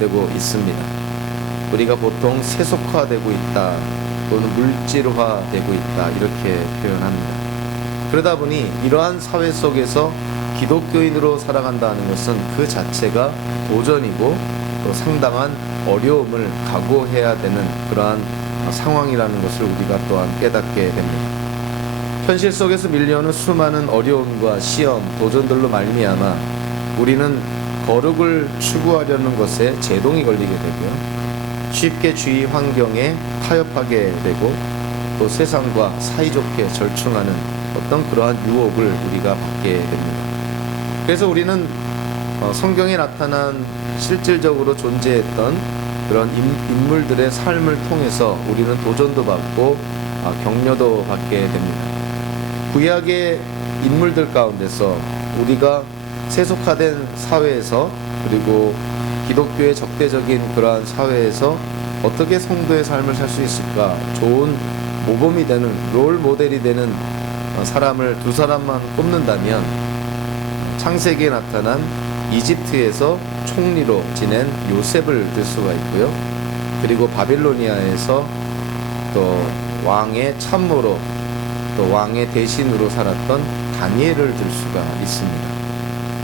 되고 있습니다. 우리가 보통 세속화되고 있다 또는 물질화되고 있다 이렇게 표현합니다. 그러다 보니 이러한 사회 속에서 기독교인으로 살아간다는 것은 그 자체가 도전이고 또 상당한 어려움을 각오해야 되는 그러한 상황이라는 것을 우리가 또한 깨닫게 됩니다. 현실 속에서 밀려오는 수많은 어려움과 시험, 도전들로 말미암아 우리는 거룩을 추구하려는 것에 제동이 걸리게 되고요. 쉽게 주위 환경에 타협하게 되고 또 세상과 사이좋게 절충하는 어떤 그러한 유혹을 우리가 받게 됩니다. 그래서 우리는 성경에 나타난 실질적으로 존재했던 그런 인물들의 삶을 통해서 우리는 도전도 받고 격려도 받게 됩니다. 구약의 인물들 가운데서 우리가 세속화된 사회에서 그리고 기독교의 적대적인 그러한 사회에서 어떻게 성도의 삶을 살 수 있을까 좋은 모범이 되는 롤 모델이 되는 사람을 두 사람만 꼽는다면 창세기에 나타난 이집트에서 총리로 지낸 요셉을 들 수가 있고요. 그리고 바빌로니아에서 또 왕의 참모로 또 왕의 대신으로 살았던 다니엘을 들 수가 있습니다.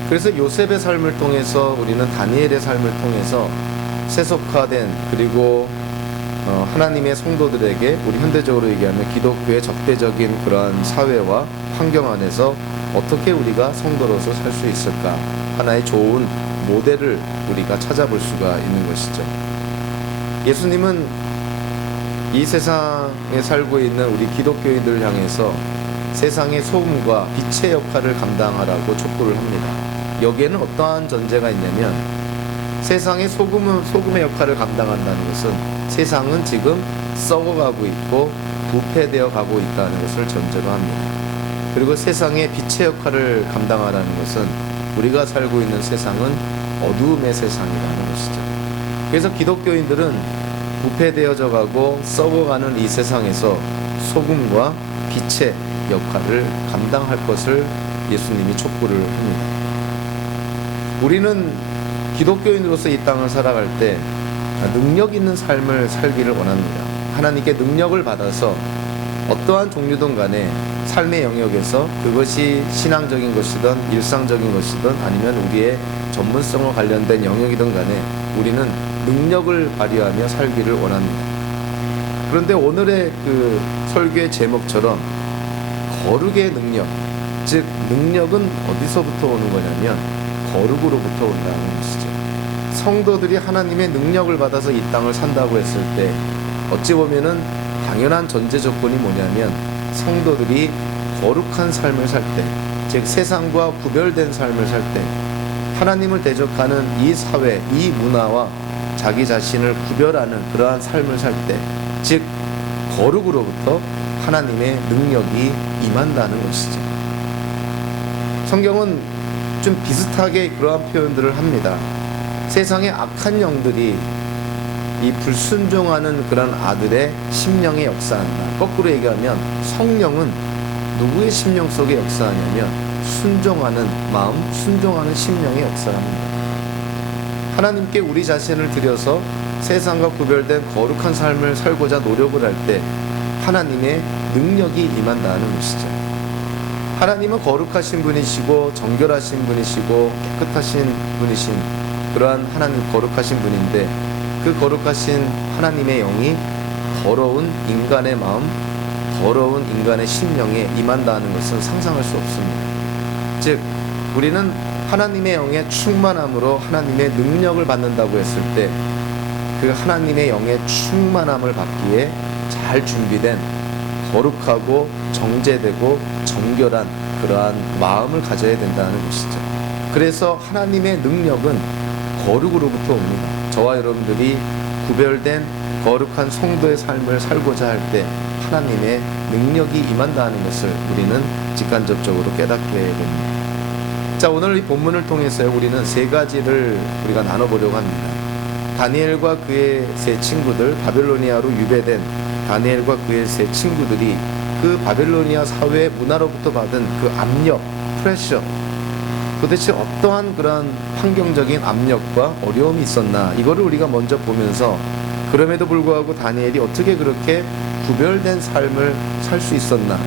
그래서 요셉의 삶을 통해서 우리는 다니엘의 삶을 통해서 세속화된 그리고 하나님의 성도들에게 우리 현대적으로 얘기하면 기독교의 적대적인 그러한 사회와 환경 안에서 어떻게 우리가 성도로서 살 수 있을까 하나의 좋은 모델을 우리가 찾아볼 수가 있는 것이죠. 예수님은 이 세상에 살고 있는 우리 기독교인들을 향해서 세상의 소금과 빛의 역할을 감당하라고 촉구를 합니다. 여기에는 어떠한 전제가 있냐면 세상의 소금의 역할을 감당한다는 것은 세상은 지금 썩어가고 있고 부패되어 가고 있다는 것을 전제로 합니다. 그리고 세상의 빛의 역할을 감당하라는 것은 우리가 살고 있는 세상은 어두움의 세상이라는 것이죠. 그래서 기독교인들은 부패되어져 가고 썩어가는 이 세상에서 소금과 빛의 역할을 감당할 것을 예수님이 촉구를 합니다. 우리는 기독교인으로서 이 땅을 살아갈 때 능력 있는 삶을 살기를 원합니다. 하나님께 능력을 받아서 어떠한 종류든 간에 삶의 영역에서 그것이 신앙적인 것이든 일상적인 것이든 아니면 우리의 전문성과 관련된 영역이든 간에 우리는 능력을 발휘하며 살기를 원합니다. 그런데 오늘의 그 설교의 제목처럼 거룩의 능력, 즉 능력은 어디서부터 오는 거냐면 거룩으로부터 온다는 것이죠. 성도들이 하나님의 능력을 받아서 이 땅을 산다고 했을 때 어찌 보면은 당연한 전제 조건이 뭐냐면 성도들이 거룩한 삶을 살 때, 즉 세상과 구별된 삶을 살 때 하나님을 대적하는 이 사회, 이 문화와 자기 자신을 구별하는 그러한 삶을 살 때, 즉 거룩으로부터 하나님의 능력이 임한다는 것이죠. 성경은 좀 비슷하게 그러한 표현들을 합니다. 세상의 악한 영들이 이 불순종하는 그런 아들의 심령에 역사한다. 거꾸로 얘기하면 성령은 누구의 심령 속에 역사하냐면 순종하는 마음, 순종하는 심령에 역사합니다. 하나님께 우리 자신을 들여서 세상과 구별된 거룩한 삶을 살고자 노력을 할 때 하나님의 능력이 임한다는 것이죠. 하나님은 거룩하신 분이시고 정결하신 분이시고 깨끗하신 분이신 그러한 하나님 거룩하신 분인데 그 거룩하신 하나님의 영이 더러운 인간의 마음, 더러운 인간의 심령에 임한다는 것은 상상할 수 없습니다. 즉 우리는 하나님의 영의 충만함으로 하나님의 능력을 받는다고 했을 때 그 하나님의 영의 충만함을 받기에 잘 준비된 거룩하고 정제되고 정결한 그러한 마음을 가져야 된다는 것이죠. 그래서 하나님의 능력은 거룩으로부터 옵니다. 저와 여러분들이 구별된 거룩한 성도의 삶을 살고자 할 때 하나님의 능력이 임한다는 것을 우리는 직간접적으로 깨닫게 됩니다. 자, 오늘 이 본문을 통해서 우리는 세 가지를 우리가 나눠보려고 합니다. 다니엘과 그의 세 친구들, 바빌로니아로 유배된 다니엘과 그의 세 친구들이 그 바빌로니아 사회의 문화로부터 받은 그 압력, 프레셔, 도대체 어떠한 그러한 환경적인 압력과 어려움이 있었나, 이거를 우리가 먼저 보면서 그럼에도 불구하고 다니엘이 어떻게 그렇게 구별된 삶을 살 수 있었나,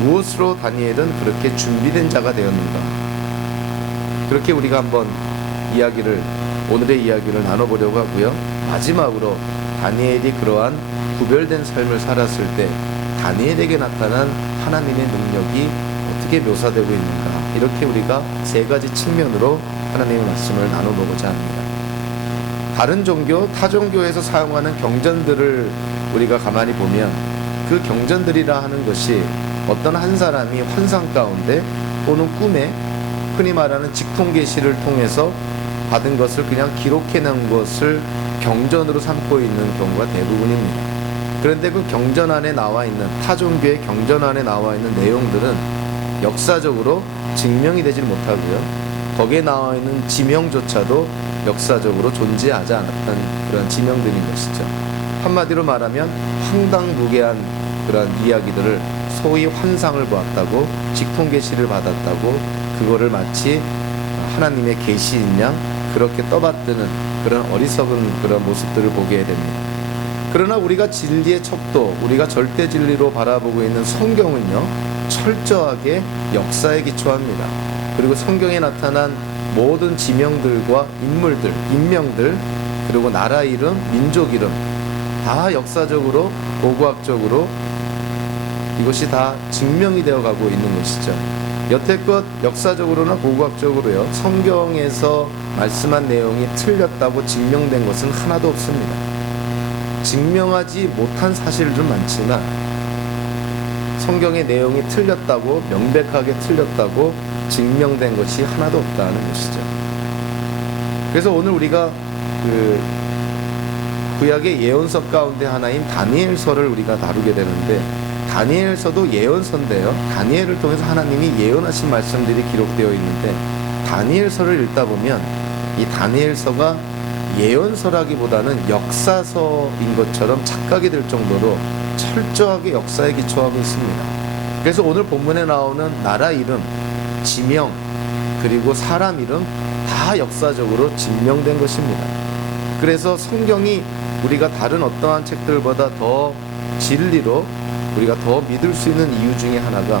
무엇으로 다니엘은 그렇게 준비된 자가 되었는가, 그렇게 우리가 한번 오늘의 이야기를 나눠보려고 하고요. 마지막으로 다니엘이 그러한 구별된 삶을 살았을 때 다니엘에게 나타난 하나님의 능력이 어떻게 묘사되고 있는가, 이렇게 우리가 세 가지 측면으로 하나님의 말씀을 나눠보고자 합니다. 다른 종교, 타 종교에서 사용하는 경전들을 우리가 가만히 보면 그 경전들이라 하는 것이 어떤 한 사람이 환상 가운데 또는 꿈에 흔히 말하는 직통계시를 통해서 받은 것을 그냥 기록해놓은 것을 경전으로 삼고 있는 경우가 대부분입니다. 그런데 그 경전 안에 나와 있는, 타 종교의 경전 안에 나와 있는 내용들은 역사적으로 증명이 되질 못하고요. 거기에 나와 있는 지명조차도 역사적으로 존재하지 않았던 그런 지명들인 것이죠. 한마디로 말하면 황당무계한 그런 이야기들을, 소위 환상을 보았다고, 직통계시를 받았다고, 그거를 마치 하나님의 계시인 양 그렇게 떠받드는 그런 어리석은 그런 모습들을 보게 됩니다. 그러나 우리가 진리의 척도, 우리가 절대 진리로 바라보고 있는 성경은요, 철저하게 역사에 기초합니다. 그리고 성경에 나타난 모든 지명들과 인물들, 인명들, 그리고 나라 이름, 민족 이름, 다 역사적으로, 고고학적으로 이것이 다 증명이 되어 가고 있는 것이죠. 여태껏 역사적으로나 고고학적으로요, 성경에서 말씀한 내용이 틀렸다고 증명된 것은 하나도 없습니다. 증명하지 못한 사실들은 많지만 성경의 내용이 틀렸다고, 명백하게 틀렸다고 증명된 것이 하나도 없다는 것이죠. 그래서 오늘 우리가 구약의 예언서 가운데 하나인 다니엘서를 우리가 다루게 되는데, 다니엘서도 예언서인데요, 다니엘을 통해서 하나님이 예언하신 말씀들이 기록되어 있는데, 다니엘서를 읽다 보면 이 다니엘서가 예언서라기보다는 역사서인 것처럼 착각이 될 정도로 철저하게 역사에 기초하고 있습니다. 그래서 오늘 본문에 나오는 나라 이름, 지명, 그리고 사람 이름 다 역사적으로 증명된 것입니다. 그래서 성경이 우리가 다른 어떠한 책들보다 더 진리로 우리가 더 믿을 수 있는 이유 중에 하나가,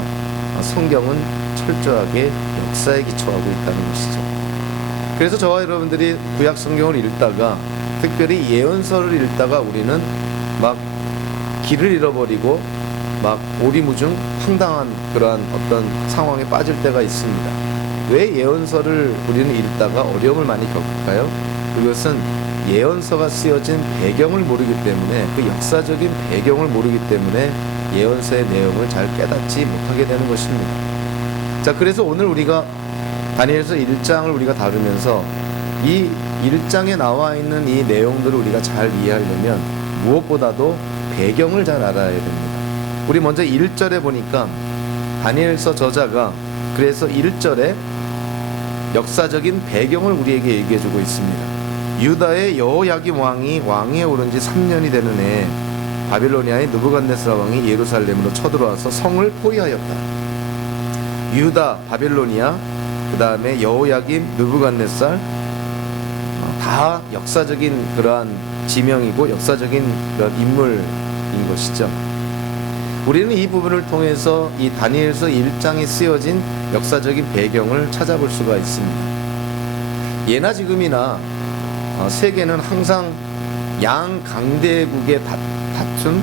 성경은 철저하게 역사에 기초하고 있다는 것이죠. 그래서 저와 여러분들이 구약 성경을 읽다가, 특별히 예언서를 읽다가 우리는 막 길을 잃어버리고 막 오리무중 황당한 그러한 어떤 상황에 빠질 때가 있습니다. 왜 예언서를 우리는 읽다가 어려움을 많이 겪을까요? 그것은 예언서가 쓰여진 배경을 모르기 때문에, 그 역사적인 배경을 모르기 때문에 예언서의 내용을 잘 깨닫지 못하게 되는 것입니다. 자, 그래서 오늘 우리가 다니엘서 1장을 우리가 다루면서 이 1장에 나와 있는 이 내용들을 우리가 잘 이해하려면 무엇보다도 배경을 잘 알아야 됩니다. 우리 먼저 1절에 보니까 다니엘서 저자가 그래서 1절에 역사적인 배경을 우리에게 얘기해주고 있습니다. 유다의 여호야김 왕이 왕위에 오른 지 3년이 되는 해에 바빌로니아의 느부갓네살 왕이 예루살렘으로 쳐들어와서 성을 포위하였다. 유다, 바빌로니아, 그 다음에 여호야김, 느부갓네살, 다 역사적인 그러한 지명이고 역사적인 그런 인물인 것이죠. 우리는 이 부분을 통해서 이 다니엘서 1장에 쓰여진 역사적인 배경을 찾아볼 수가 있습니다. 예나 지금이나 세계는 항상 양 강대국의 다툼,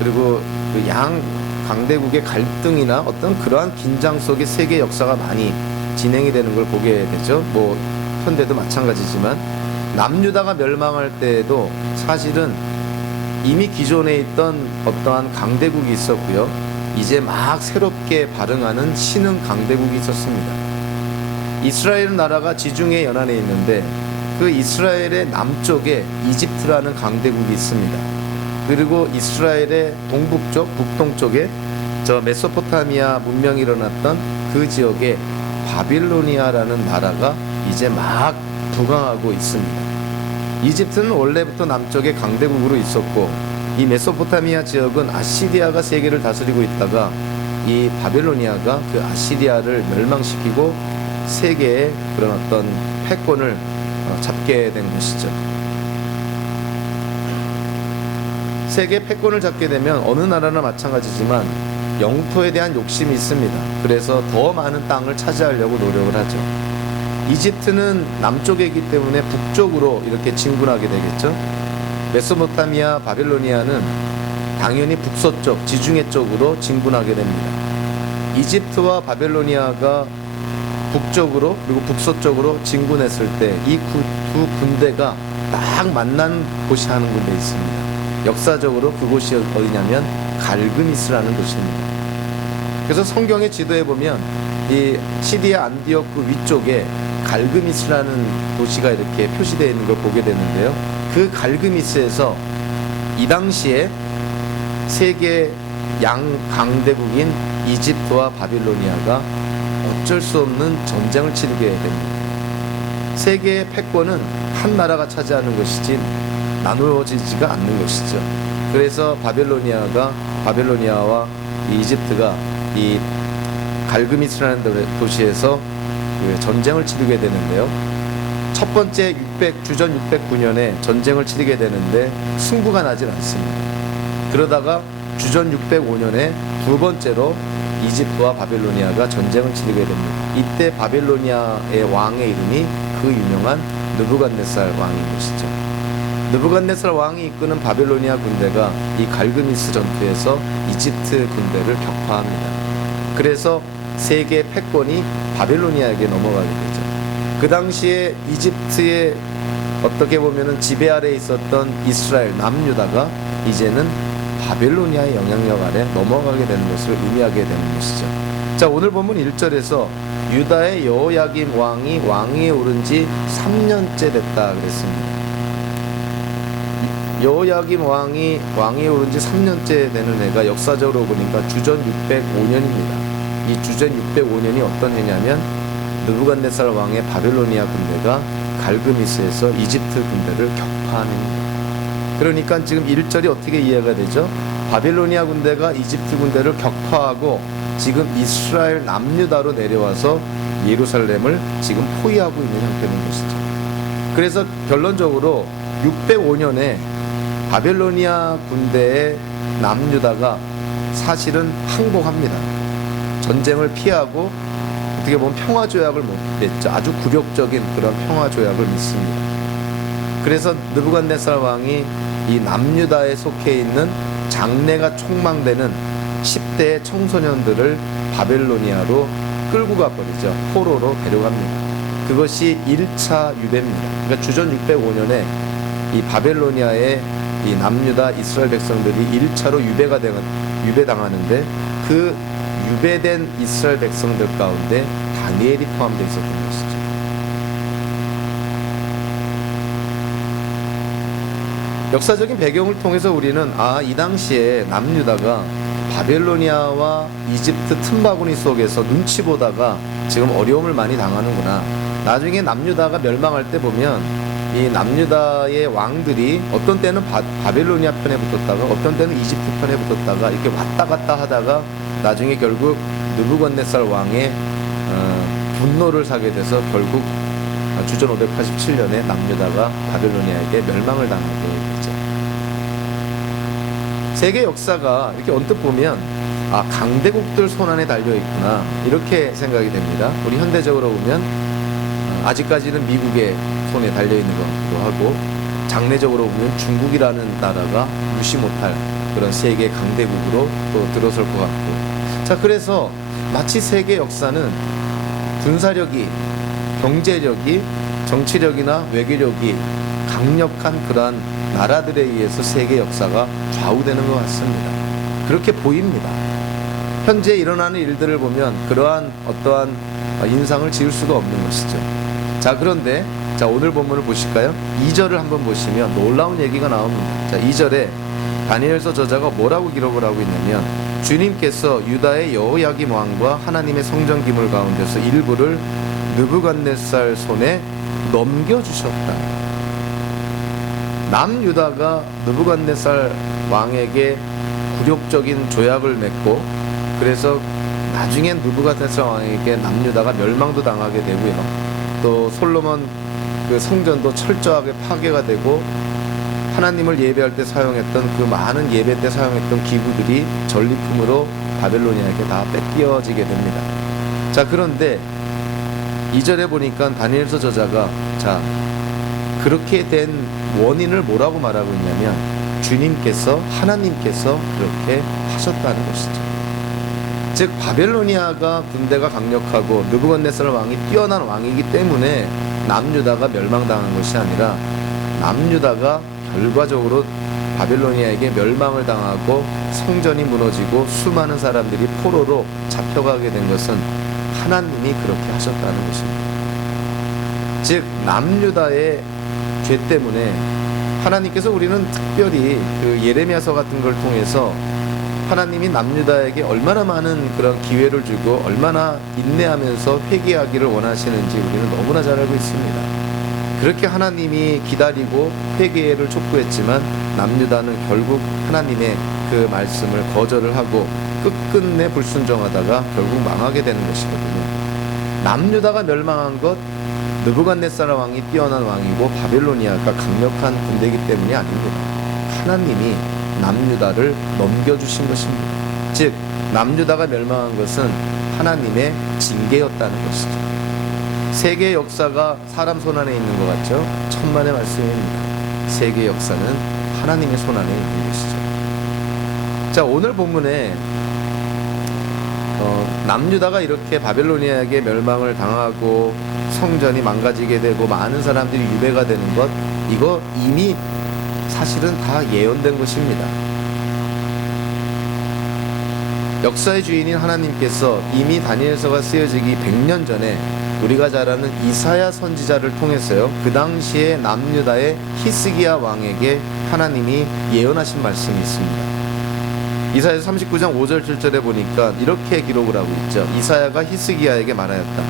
그리고 그 양 강대국의 갈등이나 어떤 그러한 긴장 속에 세계 역사가 많이 진행이 되는 걸 보게 되죠. 뭐 현대도 마찬가지지만 남유다가 멸망할 때에도 사실은 이미 기존에 있던 어떠한 강대국이 있었고요, 이제 막 새롭게 발흥하는 신흥 강대국이 있었습니다. 이스라엘 나라가 지중해 연안에 있는데 그 이스라엘의 남쪽에 이집트라는 강대국이 있습니다. 그리고 이스라엘의 동북쪽, 북동쪽에 저 메소포타미아 문명이 일어났던 그 지역에 바빌로니아라는 나라가 이제 막 부강하고 있습니다. 이집트는 원래부터 남쪽에 강대국으로 있었고, 이 메소포타미아 지역은 아시리아가 세계를 다스리고 있다가 이 바벨로니아가 그 아시리아를 멸망시키고 세계의 그런 어떤 패권을 잡게 된 것이죠. 세계 패권을 잡게 되면 어느 나라나 마찬가지지만 영토에 대한 욕심이 있습니다. 그래서 더 많은 땅을 차지하려고 노력을 하죠. 이집트는 남쪽에 있기 때문에 북쪽으로 이렇게 진군하게 되겠죠. 메소포타미아, 바빌로니아는 당연히 북서쪽, 지중해 쪽으로 진군하게 됩니다. 이집트와 바빌로니아가 북쪽으로 그리고 북서쪽으로 진군했을 때 이 두 군대가 딱 만난 곳이 하는 군데 있습니다. 역사적으로 그곳이 어디냐면 갈그미스라는 도시입니다. 그래서 성경의 지도에 보면 이 시리아 안디오크 위쪽에 갈그미스라는 도시가 이렇게 표시되어 있는 걸 보게 되는데요. 그 갈그미스에서 이 당시에 세계 양강대국인 이집트와 바빌로니아가 어쩔 수 없는 전쟁을 치르게 됩니다. 세계의 패권은 한 나라가 차지하는 것이지 나누어지지가 않는 것이죠. 그래서 바빌로니아와 이 이집트가 이 갈그미스라는 도시에서 그 전쟁을 치르게 되는데요. 첫 번째 주전 609년에 전쟁을 치르게 되는데 승부가 나질 않습니다. 그러다가 주전 605년에 두 번째로 이집트와 바빌로니아가 전쟁을 치르게 됩니다. 이때 바빌로니아의 왕의 이름이 그 유명한 느부갓네살 왕인 것이죠. 느부갓네살 왕이 이끄는 바빌로니아 군대가 이 갈그미스 전투에서 이집트 군대를 격파합니다. 그래서 세계 패권이 바빌로니아에게 넘어가게 되죠. 그 당시에 이집트의 어떻게 보면은 지배 아래에 있었던 이스라엘 남유다가 이제는 바빌로니아의 영향력 아래 넘어가게 되는 것을 의미하게 되는 것이죠. 자, 오늘 본문 1절에서 유다의 여호야김 왕이 왕위에 오른 지 3년째 됐다 그랬습니다. 여호야김 왕이 왕위에 오른 지 3년째 되는 해가 역사적으로 보니까 주전 605년입니다. 이 주전 605년이 어떤 해냐면 느부갓네살 왕의 바빌로니아 군대가 갈그미스에서 이집트 군대를 격파하는 해입니다. 그러니까 지금 1절이 어떻게 이해가 되죠? 바빌로니아 군대가 이집트 군대를 격파하고 지금 이스라엘 남유다로 내려와서 예루살렘을 지금 포위하고 있는 형태인 것이죠. 그래서 결론적으로 605년에 바빌로니아 군대의 남유다가 사실은 항복합니다. 전쟁을 피하고 어떻게 보면 평화조약을 맺죠. 아주 굴욕적인 그런 평화조약을 맺습니다. 그래서 느부갓네살 왕이 이 남유다에 속해 있는 장래가 촉망되는 10대의 청소년들을 바벨로니아로 끌고 가버리죠. 포로로 데려갑니다. 그것이 1차 유배입니다. 그러니까 주전 605년에 이 바벨로니아의 이 남유다 이스라엘 백성들이 1차로 유배당하는데 그 유배된 이스라엘 백성들 가운데 다니엘이 포함되어 있었던 것이죠. 역사적인 배경을 통해서 우리는 이 당시에 남유다가 바벨로니아와 이집트 틈바구니 속에서 눈치 보다가 지금 어려움을 많이 당하는구나. 나중에 남유다가 멸망할 때 보면 이 남유다의 왕들이 어떤 때는 바벨로니아 편에 붙었다가 어떤 때는 이집트 편에 붙었다가 이렇게 왔다 갔다 하다가 나중에 결국 느부갓네살 왕의 분노를 사게 돼서 결국 주전 587년에 남유다가 바벨로니아에게 멸망을 당하게 되죠. 세계 역사가 이렇게 언뜻 보면 강대국들 손안에 달려있구나 이렇게 생각이 됩니다. 우리 현대적으로 보면 아직까지는 미국의 손에 달려있는 것 같기도 하고 장래적으로 보면 중국이라는 나라가 무시 못할 그런 세계 강대국으로 또 들어설 것 같고, 자, 그래서 마치 세계 역사는 군사력이, 경제력이, 정치력이나 외교력이 강력한 그러한 나라들에 의해서 세계 역사가 좌우되는 것 같습니다. 그렇게 보입니다. 현재 일어나는 일들을 보면 그러한 어떠한 인상을 지을 수가 없는 것이죠. 자, 그런데 오늘 본문을 보실까요? 2절을 한번 보시면 놀라운 얘기가 나옵니다. 자, 2절에 다니엘서 저자가 뭐라고 기록을 하고 있냐면 주님께서 유다의 여호야김 왕과 하나님의 성전 기물 가운데서 일부를 느부갓네살 손에 넘겨주셨다. 남유다가 느부갓네살 왕에게 굴욕적인 조약을 맺고 그래서 나중엔 느부갓네살 왕에게 남유다가 멸망도 당하게 되고요. 또 솔로몬 그 성전도 철저하게 파괴가 되고 하나님을 예배할 때 사용했던 그 많은 예배 때 사용했던 기구들이 전리품으로 바벨로니아에게 다 뺏겨지게 됩니다. 자, 그런데 2절에 보니까 다니엘서 저자가 자, 그렇게 된 원인을 뭐라고 말하고 있냐면 주님께서 하나님께서 그렇게 하셨다는 것이죠. 즉 바벨로니아가 군대가 강력하고 느부갓네살 왕이 뛰어난 왕이기 때문에 남유다가 멸망당한 것이 아니라 남유다가 결과적으로 바벨로니아에게 멸망을 당하고 성전이 무너지고 수많은 사람들이 포로로 잡혀가게 된 것은 하나님이 그렇게 하셨다는 것입니다. 즉 남유다의 죄 때문에 하나님께서 우리는 특별히 그 예레미야서 같은 걸 통해서 하나님이 남유다에게 얼마나 많은 그런 기회를 주고 얼마나 인내하면서 회개하기를 원하시는지 우리는 너무나 잘 알고 있습니다. 그렇게 하나님이 기다리고 회개를 촉구했지만 남유다는 결국 하나님의 그 말씀을 거절을 하고 끝끝내 불순종하다가 결국 망하게 되는 것이거든요. 남유다가 멸망한 것 느부갓네살 왕이 뛰어난 왕이고 바벨로니아가 강력한 군대이기 때문이 아닙니다. 하나님이 남유다를 넘겨주신 것입니다. 즉 남유다가 멸망한 것은 하나님의 징계였다는 것이죠. 세계 역사가 사람 손안에 있는 것 같죠? 천만의 말씀입니다. 세계 역사는 하나님의 손안에 있는 것이죠. 자, 오늘 본문에 남유다가 이렇게 바벨로니아에게 멸망을 당하고 성전이 망가지게 되고 많은 사람들이 유배가 되는 것, 이거 이미 사실은 다 예언된 것입니다. 역사의 주인인 하나님께서 이미 다니엘서가 쓰여지기 100년 전에 우리가 잘 아는 이사야 선지자를 통해서요, 그 당시에 남유다의 히스기야 왕에게 하나님이 예언하신 말씀이 있습니다. 이사야서 39장 5절 7절에 보니까 이렇게 기록을 하고 있죠. 이사야가 히스기야에게 말하였다.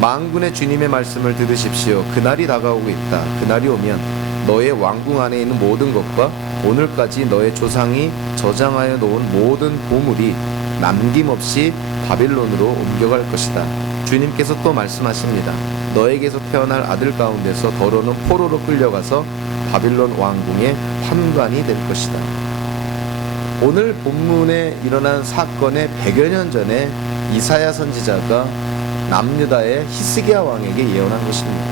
만군의 주님의 말씀을 들으십시오. 그날이 다가오고 있다. 그날이 오면 너의 왕궁 안에 있는 모든 것과 오늘까지 너의 조상이 저장하여 놓은 모든 보물이 남김없이 바빌론으로 옮겨갈 것이다. 주님께서 또 말씀하십니다. 너에게서 태어날 아들 가운데서 더러는 포로로 끌려가서 바빌론 왕궁의 판관이 될 것이다. 오늘 본문에 일어난 사건의 100여 년 전에 이사야 선지자가 남유다의 히스기야 왕에게 예언한 것입니다.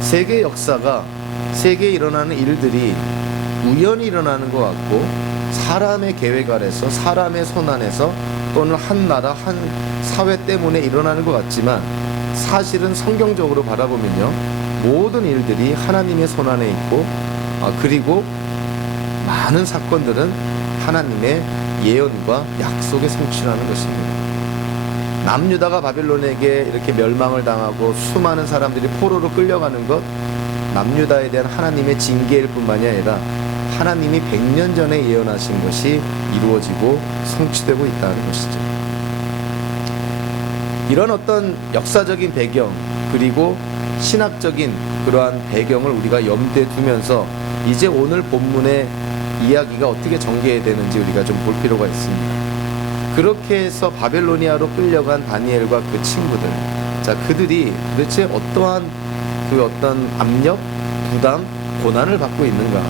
세계 역사가 세계에 일어나는 일들이 우연히 일어나는 것 같고 사람의 계획 아래서 사람의 손 안에서 또는 한 나라 한 사회 때문에 일어나는 것 같지만 사실은 성경적으로 바라보면요, 모든 일들이 하나님의 손 안에 있고 그리고 많은 사건들은 하나님의 예언과 약속의 성취라는 것입니다. 남유다가 바빌론에게 이렇게 멸망을 당하고 수많은 사람들이 포로로 끌려가는 것, 남유다에 대한 하나님의 징계일 뿐만이 아니라 하나님이 100년 전에 예언하신 것이 이루어지고 성취되고 있다는 것이죠. 이런 어떤 역사적인 배경 그리고 신학적인 그러한 배경을 우리가 염두에 두면서 이제 오늘 본문의 이야기가 어떻게 전개되는지 우리가 좀 볼 필요가 있습니다. 그렇게 해서 바벨로니아로 끌려간 다니엘과 그 친구들, 자, 그들이 도대체 어떠한 그 어떤 압력, 부담, 고난을 받고 있는가?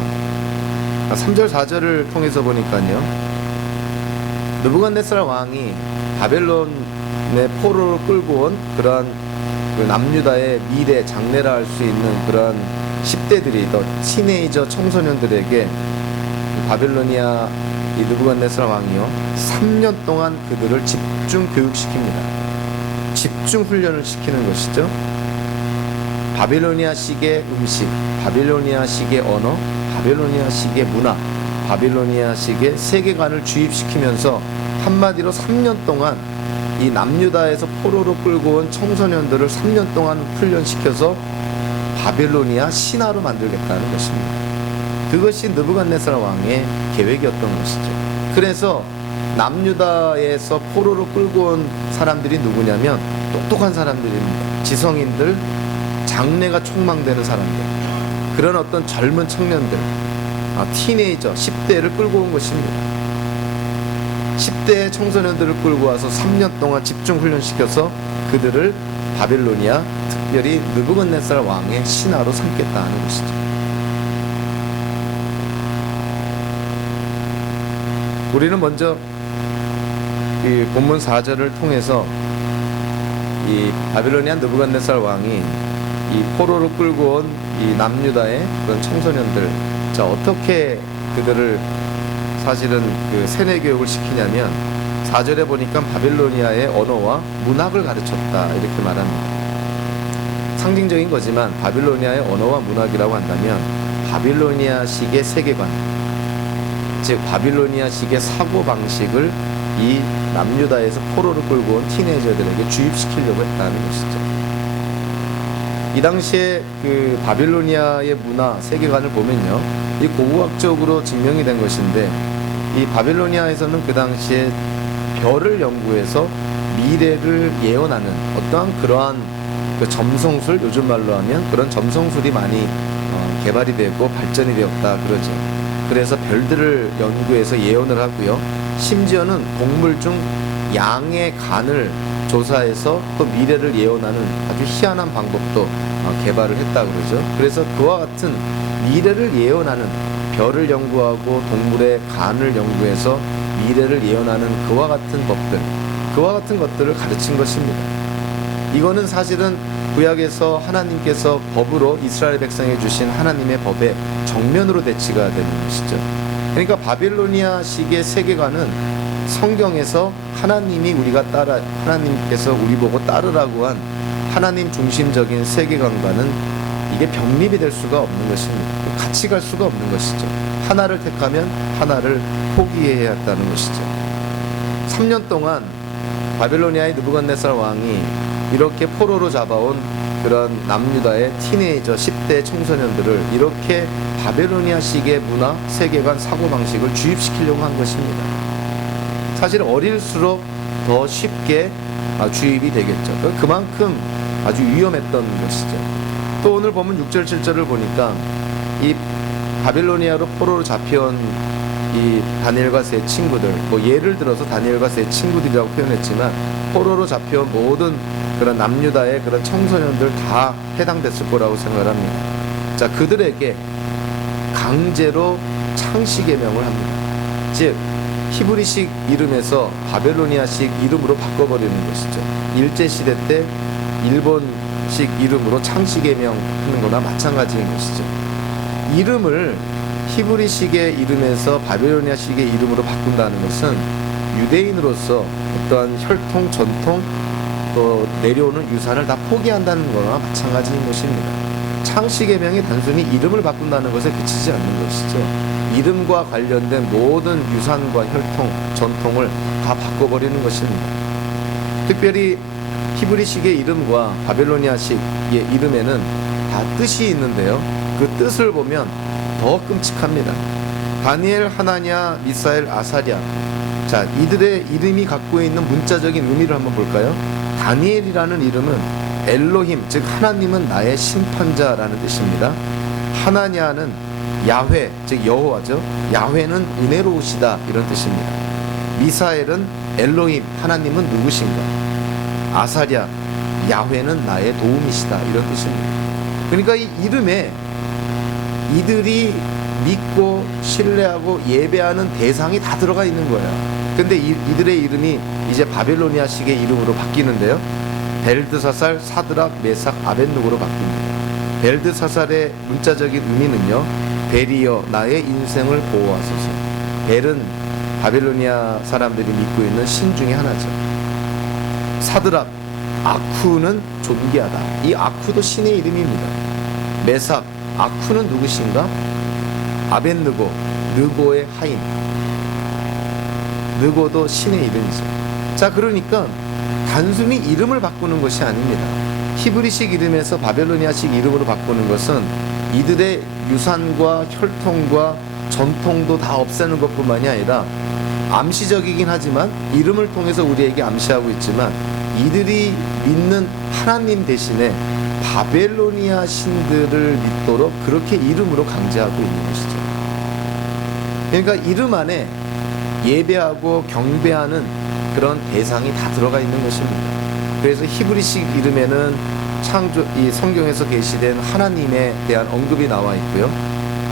3절 4절을 통해서 보니까요, 느부갓네살 왕이 바벨론의 포로로 끌고 온 그러한 그 남유다의 미래 장래라 할 수 있는 그러한 10대들이 더 티네이저 청소년들에게 바벨로니아 이 느부갓네살 왕이요 3년 동안 그들을 집중 교육시킵니다. 집중 훈련을 시키는 것이죠. 바빌로니아식의 음식, 바빌로니아식의 언어, 바빌로니아식의 문화, 바빌로니아식의 세계관을 주입시키면서 한마디로 3년 동안 이 남유다에서 포로로 끌고 온 청소년들을 3년 동안 훈련시켜서 바빌로니아 신화로 만들겠다는 것입니다. 그것이 느부갓네살 왕의 계획이었던 것이죠. 그래서 남유다에서 포로로 끌고 온 사람들이 누구냐면 똑똑한 사람들입니다. 지성인들, 장래가 촉망되는 사람들, 그런 어떤 젊은 청년들, 티네이저 10대를 끌고 온 것입니다. 10대의 청소년들을 끌고 와서 3년 동안 집중 훈련시켜서 그들을 바빌로니아, 특별히 느부갓네살 왕의 신하로 삼겠다 하는 것이죠. 우리는 먼저 이 본문 4절을 통해서 이 바빌로니아 느부갓네살 왕이 이 포로로 끌고 온 이 남유다의 그런 청소년들, 자, 어떻게 그들을 사실은 그 세뇌 교육을 시키냐면 4절에 보니까 바빌로니아의 언어와 문학을 가르쳤다 이렇게 말합니다. 상징적인 거지만 바빌로니아의 언어와 문학이라고 한다면 바빌로니아식의 세계관, 즉 바빌로니아식의 사고방식을 이 남유다에서 포로를 끌고 온 티네이저들에게 주입시키려고 했다는 것이죠. 이 당시에 그 바빌로니아의 문화, 세계관을 보면요, 이 고고학적으로 증명이 된 것인데, 이 바빌로니아에서는 그 당시에 별을 연구해서 미래를 예언하는 어떠한 그러한 그 점성술, 요즘 말로 하면 그런 점성술이 많이 개발이 되고 발전이 되었다 그러죠. 그래서 별들을 연구해서 예언을 하고요, 심지어는 동물 중 양의 간을 조사해서 또 미래를 예언하는 아주 희한한 방법도 개발을 했다 그러죠. 그래서 그와 같은 미래를 예언하는, 별을 연구하고 동물의 간을 연구해서 미래를 예언하는 그와 같은 법들, 그와 같은 것들을 가르친 것입니다. 이거는 사실은 구약에서 하나님께서 법으로 이스라엘 백성에 주신 하나님의 법에 정면으로 대치가 되는 것이죠. 그러니까 바빌로니아식의 세계관은 성경에서 하나님이 우리가 하나님께서 우리 보고 따르라고 한 하나님 중심적인 세계관과는 이게 병립이 될 수가 없는 것입니다. 같이 갈 수가 없는 것이죠. 하나를 택하면 하나를 포기해야 한다는 것이죠. 3년 동안 바빌로니아의 느부갓네살 왕이 이렇게 포로로 잡아온 그런 남유다의 티네이저 10대 청소년들을 이렇게 바빌로니아식의 문화, 세계관, 사고방식을 주입시키려고 한 것입니다. 사실 어릴수록 더 쉽게 주입이 되겠죠. 그만큼 아주 위험했던 것이죠. 또 오늘 보면 6절, 7절을 보니까 이 바빌로니아로 포로로 잡혀온 이 다니엘과 세 친구들, 뭐 예를 들어서 다니엘과 세 친구들이라고 표현했지만 포로로 잡혀온 모든 그런 남유다의 그런 청소년들 다 해당됐을 거라고 생각을 합니다. 자, 그들에게 강제로 창씨계명을 합니다. 즉 히브리식 이름에서 바벨로니아식 이름으로 바꿔버리는 것이죠. 일제시대 때 일본식 이름으로 창씨계명 하는 거나 마찬가지인 것이죠. 이름을 히브리식의 이름에서 바벨로니아식의 이름으로 바꾼다는 것은 유대인으로서 어떠한 혈통, 전통, 또 내려오는 유산을 다 포기한다는 거나 마찬가지인 것입니다. 창씨계명이 단순히 이름을 바꾼다는 것에 그치지 않는 것이죠. 이름과 관련된 모든 유산과 혈통, 전통을 다 바꿔버리는 것입니다. 특별히 히브리식의 이름과 바벨로니아식의 이름에는 다 뜻이 있는데요, 그 뜻을 보면 더 끔찍합니다. 다니엘, 하나냐, 미사엘, 아사랴, 자, 이들의 이름이 갖고 있는 문자적인 의미를 한번 볼까요? 다니엘이라는 이름은 엘로힘, 즉 하나님은 나의 심판자라는 뜻입니다. 하나냐는 야훼, 즉 여호와죠. 야훼는 은혜로우시다, 이런 뜻입니다. 미사엘은 엘로힘, 하나님은 누구신가. 아사랴, 야훼는 나의 도움이시다, 이런 뜻입니다. 그러니까 이 이름에 이들이 믿고 신뢰하고 예배하는 대상이 다 들어가 있는 거예요. 근데 이들의 이름이 이제 바벨로니아식의 이름으로 바뀌는데요, 벨드사살, 사드락, 메삭, 아벳느고로 바뀝니다. 벨드사살의 문자적인 의미는요, 벨이여 나의 인생을 보호하소서. 벨은 바벨로니아 사람들이 믿고 있는 신 중에 하나죠. 사드락, 아쿠는 존귀하다. 이 아쿠도 신의 이름입니다. 메삭, 아쿠는 누구신가? 아벳느고, 느고의 하인. 느고도 신의 이름이죠. 자, 그러니까 단순히 이름을 바꾸는 것이 아닙니다. 히브리식 이름에서 바벨로니아식 이름으로 바꾸는 것은 이들의 유산과 혈통과 전통도 다 없애는 것뿐만이 아니라 암시적이긴 하지만 이름을 통해서 우리에게 암시하고 있지만 이들이 믿는 하나님 대신에 바벨로니아 신들을 믿도록 그렇게 이름으로 강제하고 있는 것이죠. 그러니까 이름 안에 예배하고 경배하는 그런 대상이 다 들어가 있는 것입니다. 그래서 히브리식 이름에는 이 성경에서 계시된 하나님에 대한 언급이 나와 있고요.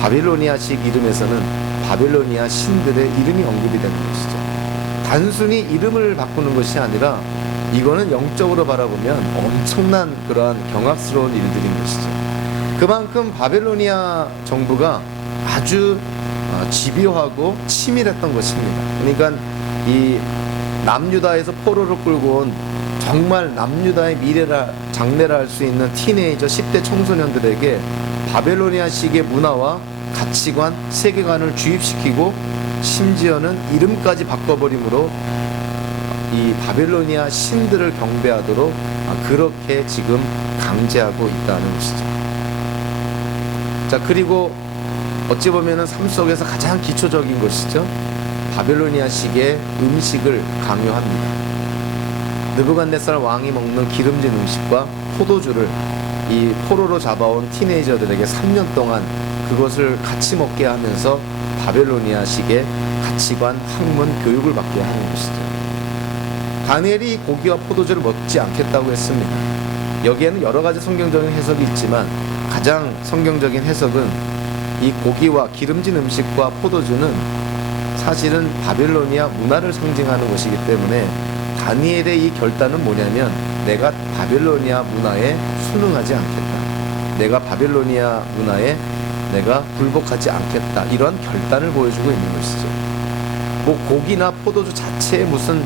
바빌로니아식 이름에서는 바빌로니아 신들의 이름이 언급이 되는 것이죠. 단순히 이름을 바꾸는 것이 아니라 이거는 영적으로 바라보면 엄청난 그러한 경악스러운 일들인 것이죠. 그만큼 바빌로니아 정부가 아주 집요하고 치밀했던 것입니다. 그러니까 이 남유다에서 포로를 끌고 온 정말 남유다의 장래를 할 수 있는 티네이저 10대 청소년들에게 바벨로니아식의 문화와 가치관, 세계관을 주입시키고 심지어는 이름까지 바꿔버림으로 이 바벨로니아 신들을 경배하도록 그렇게 지금 강제하고 있다는 것이죠. 자, 그리고 어찌 보면은 삶 속에서 가장 기초적인 것이죠. 바벨로니아식의 음식을 강요합니다. 느부갓네살 왕이 먹는 기름진 음식과 포도주를 이 포로로 잡아온 티네이저들에게 3년 동안 그것을 같이 먹게 하면서 바벨로니아식의 가치관, 학문, 교육을 받게 하는 것이죠. 다니엘이 고기와 포도주를 먹지 않겠다고 했습니다. 여기에는 여러 가지 성경적인 해석이 있지만 가장 성경적인 해석은 이 고기와 기름진 음식과 포도주는 사실은 바벨로니아 문화를 상징하는 것이기 때문에 다니엘의 이 결단은 뭐냐면 내가 바벨로니아 문화에 순응하지 않겠다. 내가 바벨로니아 문화에 내가 굴복하지 않겠다. 이러한 결단을 보여주고 있는 것이죠. 뭐 고기나 포도주 자체에 무슨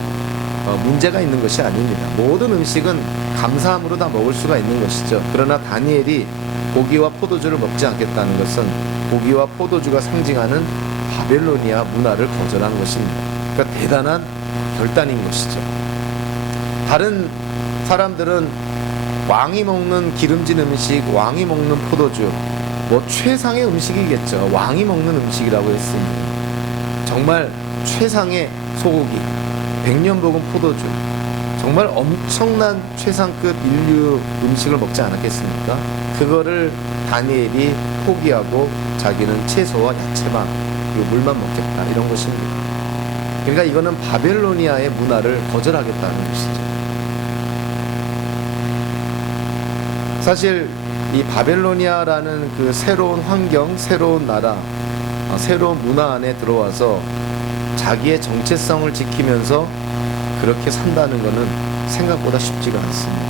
문제가 있는 것이 아닙니다. 모든 음식은 감사함으로 다 먹을 수가 있는 것이죠. 그러나 다니엘이 고기와 포도주를 먹지 않겠다는 것은 고기와 포도주가 상징하는 바벨로니아 문화를 거절한 것입니다. 그러니까 대단한 결단인 것이죠. 다른 사람들은 왕이 먹는 기름진 음식, 왕이 먹는 포도주, 뭐 최상의 음식이겠죠. 왕이 먹는 음식이라고 했습니다. 정말 최상의 소고기, 백년복음 포도주, 정말 엄청난 최상급 인류 음식을 먹지 않았겠습니까? 그거를 다니엘이 포기하고 자기는 채소와 야채만 그리고 물만 먹겠다, 이런 것입니다. 그러니까 이거는 바벨로니아의 문화를 거절하겠다는 것이죠. 사실 이 바벨로니아라는 그 새로운 환경, 새로운 나라, 새로운 문화 안에 들어와서 자기의 정체성을 지키면서 그렇게 산다는 것은 생각보다 쉽지가 않습니다.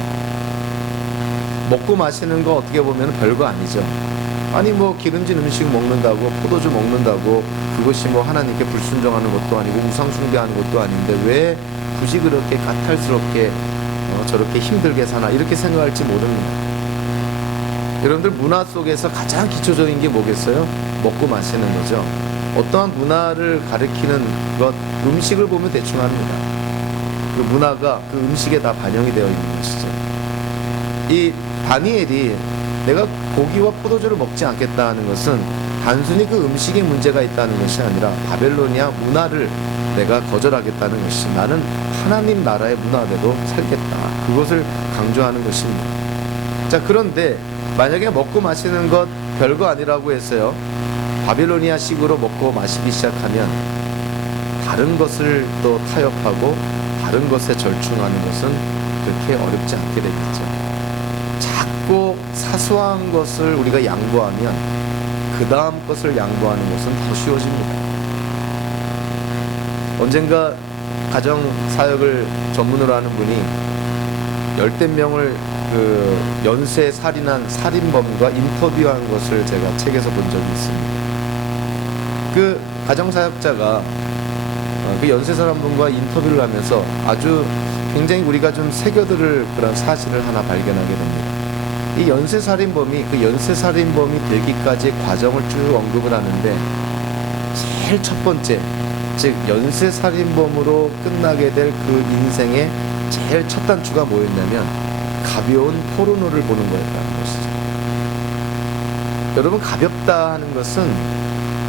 먹고 마시는 거 어떻게 보면 별거 아니죠. 아니 뭐 기름진 음식 먹는다고, 포도주 먹는다고 그것이 뭐 하나님께 불순종하는 것도 아니고 우상 숭배하는 것도 아닌데 왜 굳이 그렇게 까탈스럽게 저렇게 힘들게 사나, 이렇게 생각할지 모릅니다. 여러분들 문화 속에서 가장 기초적인 게 뭐겠어요? 먹고 마시는 거죠. 어떠한 문화를 가리키는 것, 음식을 보면 대충 합니다. 그 문화가 그 음식에 다 반영이 되어 있는 것이죠. 이 다니엘이 내가 고기와 포도주를 먹지 않겠다 하는 것은 단순히 그 음식에 문제가 있다는 것이 아니라 바벨로니아 문화를 내가 거절하겠다는 것이, 나는 하나님 나라의 문화대로 살겠다, 그것을 강조하는 것입니다. 자, 그런데 만약에 먹고 마시는 것 별거 아니라고 했어요. 바빌로니아식으로 먹고 마시기 시작하면 다른 것을 또 타협하고 다른 것에 절충하는 것은 그렇게 어렵지 않게 되겠죠. 작고 사소한 것을 우리가 양보하면 그 다음 것을 양보하는 것은 더 쉬워집니다. 언젠가 가정사역을 전문으로 하는 분이 열댓 명을 그 연쇄 살인한 살인범과 인터뷰한 것을 제가 책에서 본 적이 있습니다. 그 가정사역자가 그 연쇄살인범과 인터뷰를 하면서 아주 굉장히 우리가 좀 새겨들을 그런 사실을 하나 발견하게 됩니다. 이 연쇄살인범이 그 연쇄살인범이 되기까지 과정을 쭉 언급을 하는데 제일 첫 번째, 즉 연쇄살인범으로 끝나게 될 그 인생의 제일 첫 단추가 뭐였냐면 가벼운 포르노를 보는 거였다는 것이죠. 여러분, 가볍다 하는 것은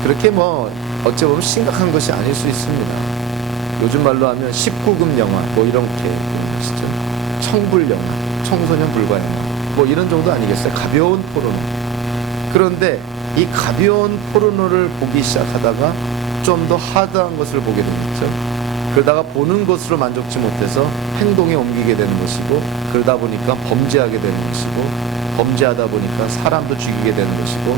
그렇게 뭐 어찌 보면 심각한 것이 아닐 수 있습니다. 요즘 말로 하면 19금 영화 뭐 이렇게 보는 것이죠. 청불 영화, 청소년 불가 영화 뭐 이런 정도 아니겠어요? 가벼운 포르노. 그런데 이 가벼운 포르노를 보기 시작하다가 좀 더 하드한 것을 보게 되겠죠. 그러다가 보는 것으로 만족치 못해서 행동에 옮기게 되는 것이고, 그러다 보니까 범죄하게 되는 것이고, 범죄하다 보니까 사람도 죽이게 되는 것이고,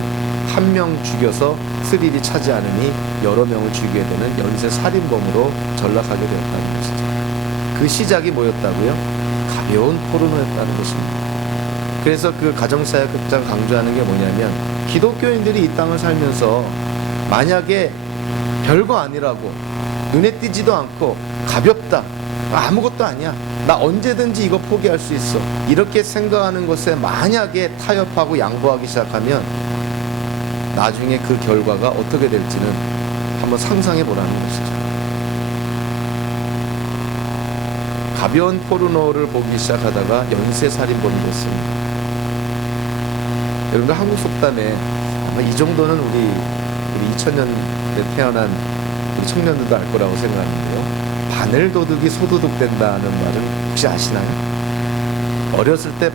한 명 죽여서 스릴이 차지 않으니 여러 명을 죽이게 되는 연쇄 살인범으로 전락하게 되었다는 것이죠. 그 시작이 뭐였다고요? 가벼운 포르노였다는 것입니다. 그래서 그 가정사역극장 강조하는 게 뭐냐면, 기독교인들이 이 땅을 살면서 만약에 별거 아니라고, 눈에 띄지도 않고 가볍다, 아무것도 아니야, 나 언제든지 이거 포기할 수 있어, 이렇게 생각하는 것에 만약에 타협하고 양보하기 시작하면 나중에 그 결과가 어떻게 될지는 한번 상상해 보라는 것이죠. 가벼운 포르노를 보기 시작하다가 연쇄살인범이 됐습니다. 여러분들 한국 속담에 아마 이 정도는 우리 2000년대 태어난 우리 청년들도 알 거라고 생각하는데요. 바늘도둑이 소도둑 된다는 말은 혹시 아시나요? 어렸을 때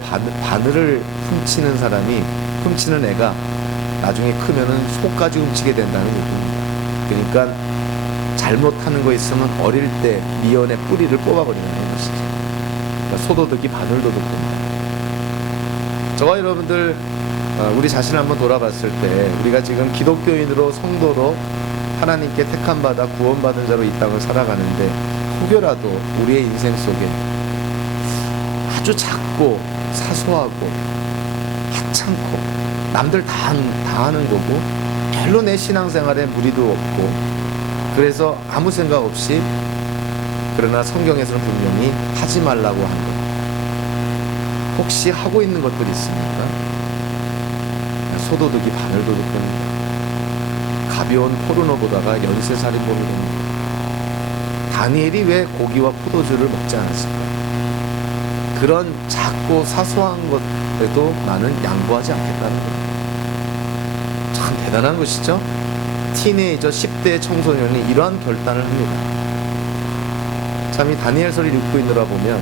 바늘을 훔치는 사람이, 훔치는 애가 나중에 크면은 속까지 훔치게 된다는 얘기입니다. 그러니까 잘못하는 거 있으면 어릴 때 미연의 뿌리를 뽑아버리는 것이죠. 그러니까 소도둑이 바늘도둑 된다. 저와 여러분들 우리 자신을 한번 돌아봤을 때, 우리가 지금 기독교인으로, 성도로 하나님께 택함받아 구원받은 자로 이 땅을 살아가는데, 혹여라도 우리의 인생 속에 아주 작고 사소하고 하찮고 남들 다 하는 거고 별로 내 신앙생활에 무리도 없고, 그래서 아무 생각 없이, 그러나 성경에서는 분명히 하지 말라고 한 것, 혹시 하고 있는 것들이 있습니까? 소도둑이 바늘도둑 됩니다. 가벼운 포르노보다가 연쇄살인범이 됩니다. 다니엘이 왜 고기와 포도주를 먹지 않았을까? 그런 작고 사소한 것에도 나는 양보하지 않겠다는 거예요. 참 대단한 것이죠. 티네이저 10대 청소년이 이러한 결단을 합니다. 참 이 다니엘서를 읽고 있느라 보면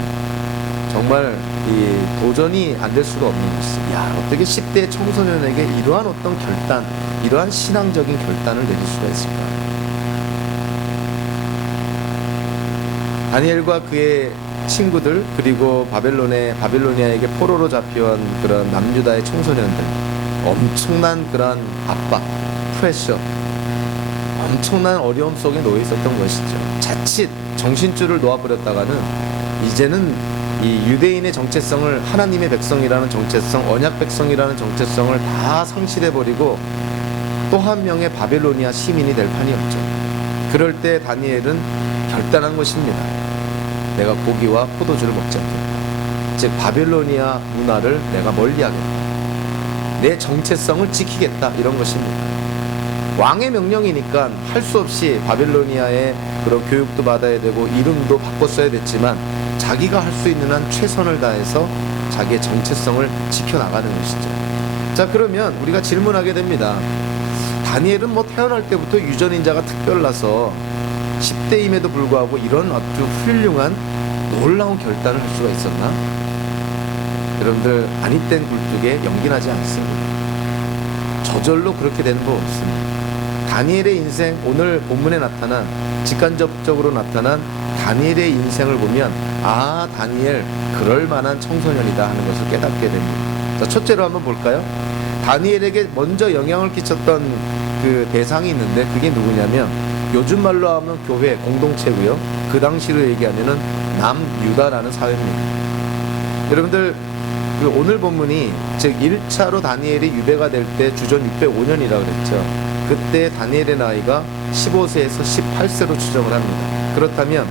정말 이 도전이 안 될 수가 없는 것이죠. 야, 어떻게 10대 청소년에게 이러한 어떤 결단, 이러한 신앙적인 결단을 내릴 수가 있을까? 다니엘과 그의 친구들, 그리고 바빌로니아에게 포로로 잡혀온 그런 남유다의 청소년들, 엄청난 그런 압박, 프레셔, 엄청난 어려움 속에 놓여 있었던 것이죠. 자칫 정신줄을 놓아버렸다가는 이제는 이 유대인의 정체성을, 하나님의 백성이라는 정체성, 언약 백성이라는 정체성을 다 상실해버리고 또 한 명의 바빌로니아 시민이 될 판이었죠. 그럴 때 다니엘은 결단한 것입니다. 내가 고기와 포도주를 먹지 않겠다. 즉 바빌로니아 문화를 내가 멀리하겠다. 내 정체성을 지키겠다, 이런 것입니다. 왕의 명령이니까 할 수 없이 바빌로니아의 그런 교육도 받아야 되고 이름도 바꿨어야 됐지만, 자기가 할 수 있는 한 최선을 다해서 자기의 정체성을 지켜나가는 것이죠. 자, 그러면 우리가 질문하게 됩니다. 다니엘은 뭐 태어날 때부터 유전인자가 특별나서 10대임에도 불구하고 이런 아주 훌륭한 놀라운 결단을 할 수가 있었나? 여러분들, 아니 땐 굴뚝에 연기 나지 않습니다. 저절로 그렇게 되는 법 없습니다. 다니엘의 인생, 오늘 본문에 나타난, 직간접적으로 나타난 다니엘의 인생을 보면, 아, 다니엘 그럴 만한 청소년이다 하는 것을 깨닫게 됩니다. 자, 첫째로 한번 볼까요? 다니엘에게 먼저 영향을 끼쳤던 그 대상이 있는데, 그게 누구냐면 요즘 말로 하면 교회 공동체고요. 그 당시로 얘기하면은 남유다라는 사회입니다. 여러분들, 그 오늘 본문이 즉 1차로 다니엘이 유대가 될 때 주전 605년이라고 그랬죠. 그때 다니엘의 나이가 15세에서 18세로 추정을 합니다. 그렇다면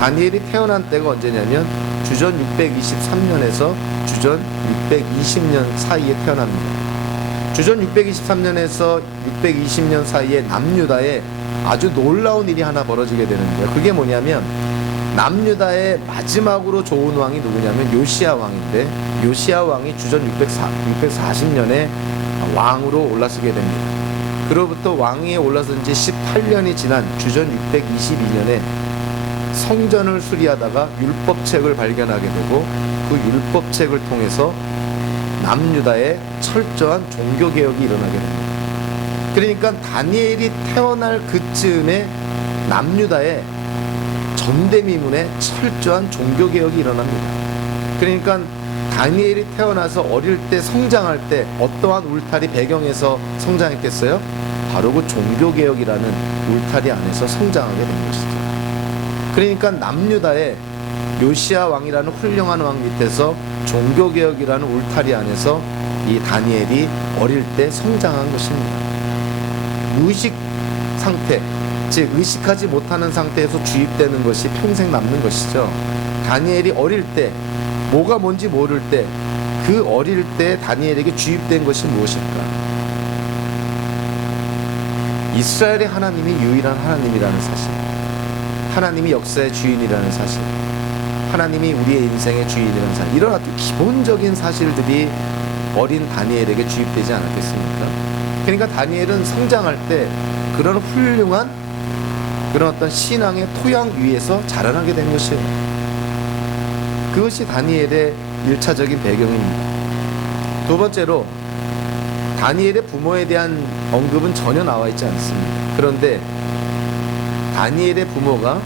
다니엘이 태어난 때가 언제냐면 주전 623년에서 주전 620년 사이에 태어납니다. 주전 623년에서 620년 사이에 남유다에 아주 놀라운 일이 하나 벌어지게 되는데요. 그게 뭐냐면, 남유다의 마지막으로 좋은 왕이 누구냐면 요시야 왕인데, 요시야 왕이 주전 640년에 왕으로 올라서게 됩니다. 그로부터 왕위에 올라선 지 18년이 지난 주전 622년에 성전을 수리하다가 율법책을 발견하게 되고, 그 율법책을 통해서 남유다에 철저한 종교개혁이 일어나게 됩니다. 그러니까 다니엘이 태어날 그쯤에 남유다에 전대미문에 철저한 종교개혁이 일어납니다. 그러니까 다니엘이 태어나서 어릴 때 성장할 때 어떠한 울타리 배경에서 성장했겠어요? 바로 그 종교개혁이라는 울타리 안에서 성장하게 된 것이죠. 그러니까 남유다에 요시야 왕이라는 훌륭한 왕 밑에서 종교개혁이라는 울타리 안에서 이 다니엘이 어릴 때 성장한 것입니다. 무의식 상태, 즉 의식하지 못하는 상태에서 주입되는 것이 평생 남는 것이죠. 다니엘이 어릴 때 뭐가 뭔지 모를 때 그 어릴 때 다니엘에게 주입된 것이 무엇일까? 이스라엘의 하나님이 유일한 하나님이라는 사실, 하나님이 역사의 주인이라는 사실, 하나님이 우리의 인생의 주인이라는 사실, 이런 아주 기본적인 사실들이 어린 다니엘에게 주입되지 않았겠습니까? 그러니까 다니엘은 성장할 때 그런 훌륭한 그런 어떤 신앙의 토양 위에서 자라나게 된 것이에요. 그것이 다니엘의 1차적인 배경입니다. 두 번째로, 다니엘의 부모에 대한 언급은 전혀 나와 있지 않습니다. 그런데 다니엘의 부모가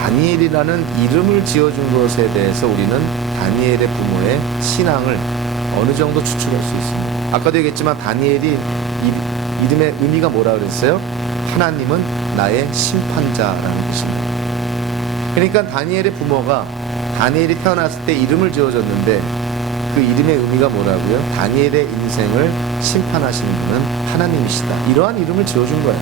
다니엘이라는 이름을 지어준 것에 대해서 우리는 다니엘의 부모의 신앙을 어느 정도 추측할 수 있습니다. 아까도 얘기했지만 다니엘이 이름의 의미가 뭐라 그랬어요? 하나님은 나의 심판자라는 뜻입니다. 그러니까 다니엘의 부모가 다니엘이 태어났을 때 이름을 지어줬는데 그 이름의 의미가 뭐라고요? 다니엘의 인생을 심판하시는 분은 하나님이시다. 이러한 이름을 지어준 거예요.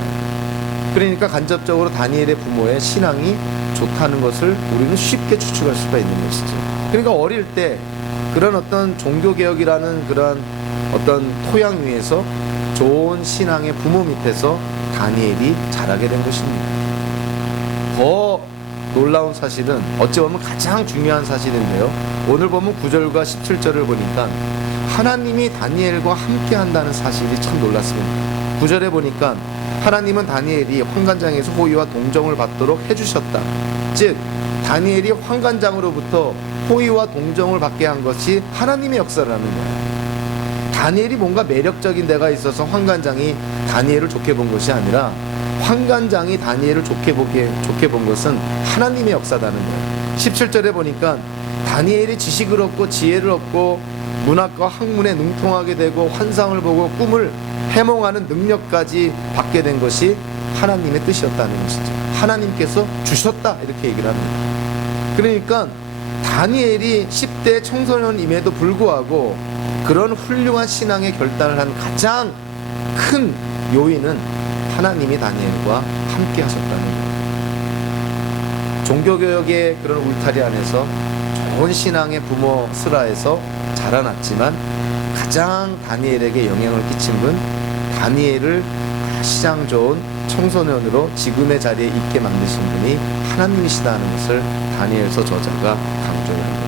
그러니까 간접적으로 다니엘의 부모의 신앙이 좋다는 것을 우리는 쉽게 추측할 수가 있는 것이죠. 그러니까 어릴 때 그런 어떤 종교개혁이라는 그런 어떤 토양 위에서 좋은 신앙의 부모 밑에서 다니엘이 자라게 된 것입니다. 더 놀라운 사실은 어찌 보면 가장 중요한 사실인데요. 오늘 보면 9절과 17절을 보니까 하나님이 다니엘과 함께 한다는 사실이 참 놀랐습니다. 9절에 보니까 하나님은 다니엘이 환관장에서 호의와 동정을 받도록 해주셨다. 즉 다니엘이 환관장으로부터 호의와 동정을 받게 한 것이 하나님의 역사라는 거예요. 다니엘이 뭔가 매력적인 데가 있어서 환관장이 다니엘을 좋게 본 것이 아니라 환관장이 다니엘을 좋게 본 것은 하나님의 역사다는 거예요. 17절에 보니까 다니엘이 지식을 얻고 지혜를 얻고 문학과 학문에 능통하게 되고 환상을 보고 꿈을 해몽하는 능력까지 받게 된 것이 하나님의 뜻이었다는 것이죠. 하나님께서 주셨다 이렇게 얘기를 합니다. 그러니까 다니엘이 10대 청소년임에도 불구하고 그런 훌륭한 신앙의 결단을 한 가장 큰 요인은 하나님이 다니엘과 함께 하셨다는 거예요. 종교개혁의 그런 울타리 안에서 좋은 신앙의 부모 슬하에서 자라났지만 가장 다니엘에게 영향을 끼친 분, 다니엘을 가장 좋은 청소년으로 지금의 자리에 있게 만드신 분이 하나님이시다는 것을 다니엘서 저자가 강조를 합니다.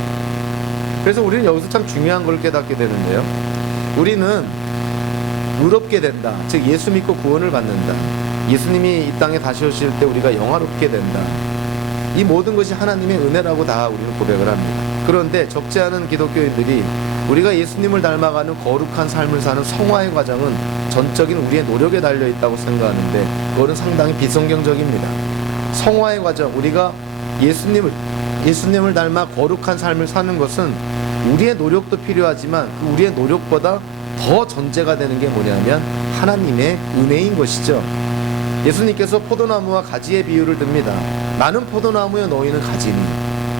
그래서 우리는 여기서 참 중요한 걸 깨닫게 되는데요. 우리는 의롭게 된다. 즉 예수 믿고 구원을 받는다. 예수님이 이 땅에 다시 오실 때 우리가 영화롭게 된다. 이 모든 것이 하나님의 은혜라고 다 우리는 고백을 합니다. 그런데 적지 않은 기독교인들이 우리가 예수님을 닮아가는 거룩한 삶을 사는 성화의 과정은 전적인 우리의 노력에 달려있다고 생각하는데 그거는 상당히 비성경적입니다. 성화의 과정, 우리가 예수님을 닮아 거룩한 삶을 사는 것은 우리의 노력도 필요하지만 그 우리의 노력보다 더 전제가 되는 게 뭐냐면 하나님의 은혜인 것이죠. 예수님께서 포도나무와 가지의 비유를 듭니다. 나는 포도나무여 너희는 가지니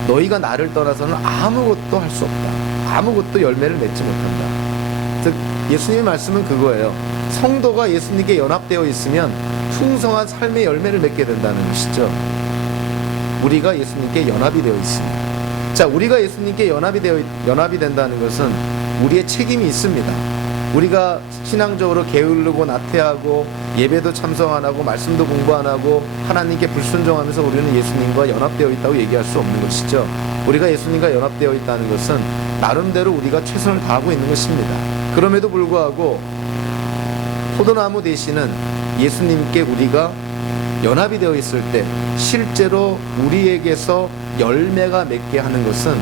너희가 나를 떠나서는 아무것도 할 수 없다. 아무것도 열매를 맺지 못한다. 즉 예수님의 말씀은 그거예요. 성도가 예수님께 연합되어 있으면 풍성한 삶의 열매를 맺게 된다는 것이죠. 우리가 예수님께 연합이 되어 있습니다. 자, 우리가 예수님께 연합이 된다는 것은 우리의 책임이 있습니다. 우리가 신앙적으로 게으르고 나태하고 예배도 참석 안 하고 말씀도 공부 안 하고 하나님께 불순종하면서 우리는 예수님과 연합되어 있다고 얘기할 수 없는 것이죠. 우리가 예수님과 연합되어 있다는 것은 나름대로 우리가 최선을 다하고 있는 것입니다. 그럼에도 불구하고 포도나무 대신은 예수님께 우리가 연합이 되어 있을 때 실제로 우리에게서 열매가 맺게 하는 것은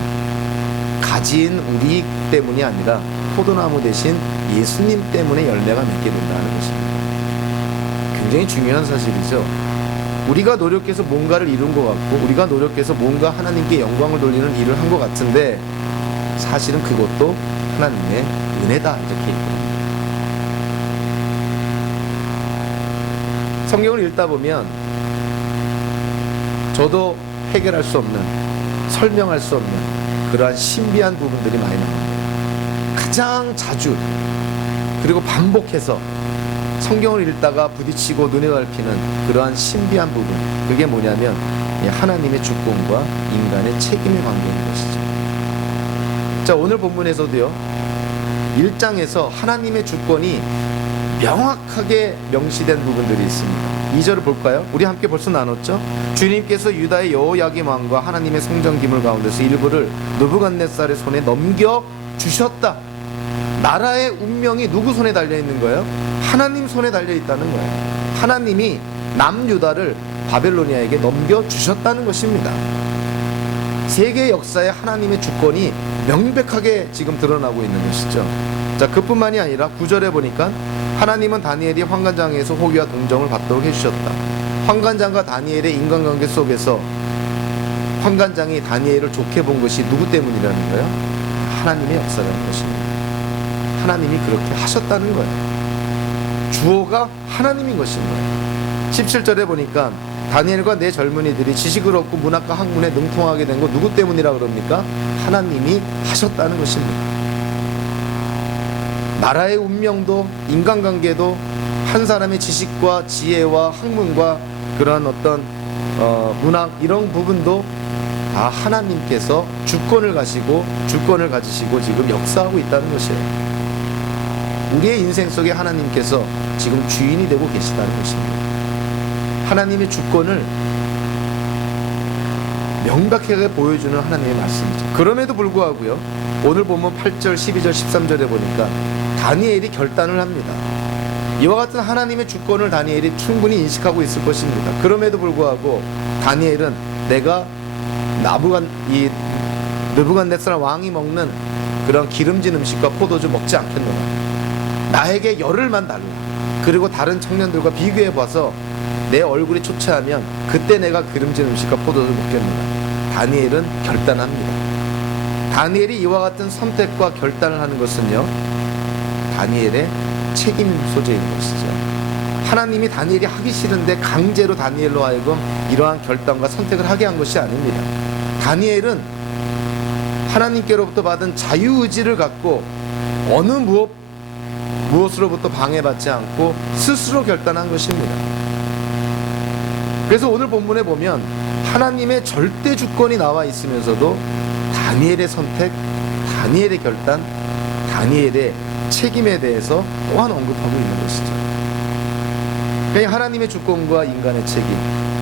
가지인 우리 때문이 아니라 포도나무 대신 예수님 때문에 열매가 맺게 된다는 것입니다. 굉장히 중요한 사실이죠. 우리가 노력해서 뭔가를 이룬 것 같고 우리가 노력해서 뭔가 하나님께 영광을 돌리는 일을 한 것 같은데 사실은 그것도 하나님의 은혜다 이렇게 얘기합니다. 성경을 읽다 보면 저도 해결할 수 없는, 설명할 수 없는 그러한 신비한 부분들이 많이 나옵니다. 가장 자주 그리고 반복해서 성경을 읽다가 부딪히고 눈에 밟히는 그러한 신비한 부분, 그게 뭐냐면 하나님의 주권과 인간의 책임의 관계인 것이죠. 자, 오늘 본문에서도요 1장에서 하나님의 주권이 명확하게 명시된 부분들이 있습니다. 2절을 볼까요? 우리 함께 벌써 나눴죠? 주님께서 유다의 여호야김 왕과 하나님의 성전 기물 가운데서 일부를 느부갓네살의 손에 넘겨주셨다. 나라의 운명이 누구 손에 달려있는 거예요? 하나님 손에 달려있다는 거예요. 하나님이 남유다를 바벨로니아에게 넘겨주셨다는 것입니다. 세계 역사에 하나님의 주권이 명백하게 지금 드러나고 있는 것이죠. 자, 그뿐만이 아니라 9절에 보니까 하나님은 다니엘이 환관장에서 호기와 동정을 받도록 해주셨다. 환관장과 다니엘의 인간관계 속에서 환관장이 다니엘을 좋게 본 것이 누구 때문이라는 거예요? 하나님의 역사라는 것입니다. 하나님이 그렇게 하셨다는 거예요. 주어가 하나님인 것인 거예요. 17절에 보니까 다니엘과 네 젊은이들이 지식을 얻고 문학과 학문에 능통하게 된 거 누구 때문이라 그럽니까? 하나님이 하셨다는 것입니다. 나라의 운명도 인간관계도 한 사람의 지식과 지혜와 학문과 그런 어떤 문학 이런 부분도 다 하나님께서 주권을 가지시고 지금 역사하고 있다는 것이에요. 우리의 인생 속에 하나님께서 지금 주인이 되고 계시다는 것입니다. 하나님의 주권을 명백하게 보여주는 하나님의 말씀이죠. 그럼에도 불구하고요 오늘 보면 8절, 12절, 13절에 보니까 다니엘이 결단을 합니다. 이와 같은 하나님의 주권을 다니엘이 충분히 인식하고 있을 것입니다. 그럼에도 불구하고 다니엘은 내가 느부갓네살 왕이 먹는 그런 기름진 음식과 포도주 먹지 않겠노라. 나에게 열흘만 달라. 그리고 다른 청년들과 비교해 봐서 내 얼굴이 초췌하면 그때 내가 기름진 음식과 포도주를 먹겠노라. 다니엘은 결단합니다. 다니엘이 이와 같은 선택과 결단을 하는 것은요 다니엘의 책임 소재인 것이죠. 하나님이 다니엘이 하기 싫은데 강제로 다니엘로 하여금 이러한 결단과 선택을 하게 한 것이 아닙니다. 다니엘은 하나님께로부터 받은 자유의지를 갖고 어느 무엇으로부터 방해받지 않고 스스로 결단한 것입니다. 그래서 오늘 본문에 보면 하나님의 절대 주권이 나와 있으면서도 다니엘의 선택, 다니엘의 결단, 다니엘의 책임에 대해서 또한 언급하고 있는 것이죠. 그러니까 하나님의 주권과 인간의 책임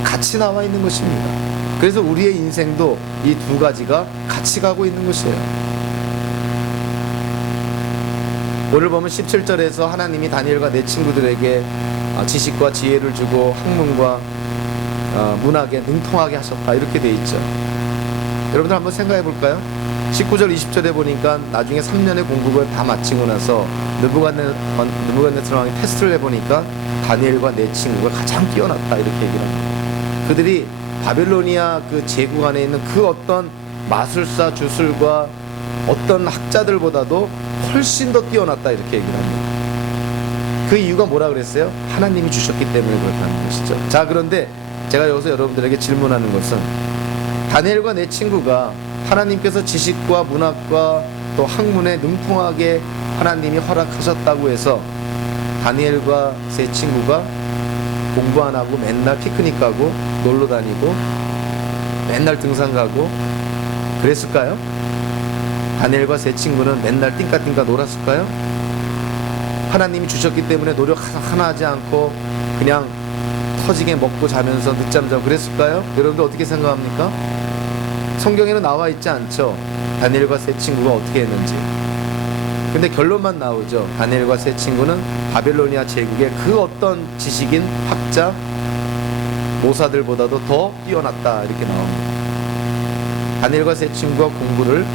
같이 나와 있는 것입니다. 그래서 우리의 인생도 이 두 가지가 같이 가고 있는 것이에요. 오늘 보면 17절에서 하나님이 다니엘과 네 친구들에게 지식과 지혜를 주고 학문과 문학에 능통하게 하셨다 이렇게 돼 있죠. 여러분들 한번 생각해 볼까요? 19절 20절에 보니까 나중에 3년의 공부를 다 마치고 나서 느부갓네살 왕이 테스트를 해보니까 다니엘과 네 친구가 가장 뛰어났다 이렇게 얘기를 합니다. 그들이 바벨로니아 그 제국 안에 있는 그 어떤 마술사 주술과 어떤 학자들보다도 훨씬 더 뛰어났다 이렇게 얘기를 합니다. 그 이유가 뭐라 그랬어요? 하나님이 주셨기 때문에 그렇다는 것이죠. 자, 그런데 제가 여기서 여러분들에게 질문하는 것은 다니엘과 네 친구가 하나님께서 지식과 문학과 또 학문에 능통하게 하나님이 허락하셨다고 해서 다니엘과 세 친구가 공부 안 하고 맨날 피크닉 가고 놀러 다니고 맨날 등산 가고 그랬을까요? 다니엘과 세 친구는 맨날 띵까띵까 놀았을까요? 하나님이 주셨기 때문에 노력 하나 하지 않고 그냥 터지게 먹고 자면서 늦잠 자고 그랬을까요? 여러분들 어떻게 생각합니까? 성경에는 나와 있지 않죠. 다니엘과 세 친구가 어떻게 했는지. 근데 결론만 나오죠. 다니엘과 세 친구는 바벨로니아 제국의 그 어떤 지식인, 학자, 모사들보다도 더 뛰어났다 이렇게 나옵니다. 다니엘과 세 친구가 공부를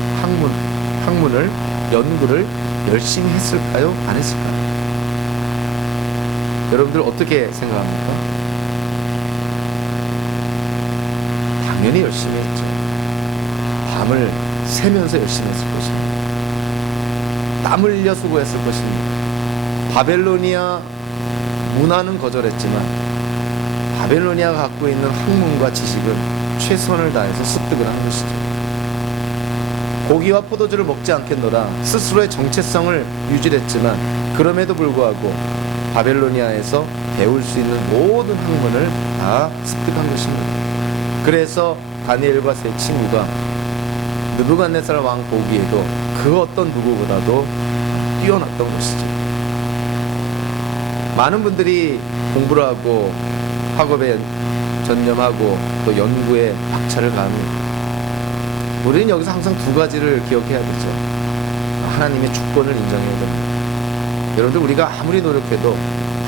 학문을 연구를 열심히 했을까요? 안 했을까요? 여러분들 어떻게 생각합니까? 당연히 열심히 했죠. 밤을 새면서 열심히 했을 것입니다. 땀 흘려 수고했을 것입니다. 바벨로니아 문화는 거절했지만 바벨로니아가 갖고 있는 학문과 지식을 최선을 다해서 습득을 한 것이죠. 고기와 포도주를 먹지 않겠노라 스스로의 정체성을 유지했지만 그럼에도 불구하고 바벨로니아에서 배울 수 있는 모든 학문을 다 습득한 것입니다. 그래서 다니엘과 세 친구가 느부갓네살 왕 보기에도 그 어떤 누구보다도 뛰어났던 것이죠. 많은 분들이 공부를 하고 학업에 전념하고 또 연구에 박차를 가합니다. 우리는 여기서 항상 두 가지를 기억해야 되죠. 하나님의 주권을 인정해야 됩니다. 여러분들, 우리가 아무리 노력해도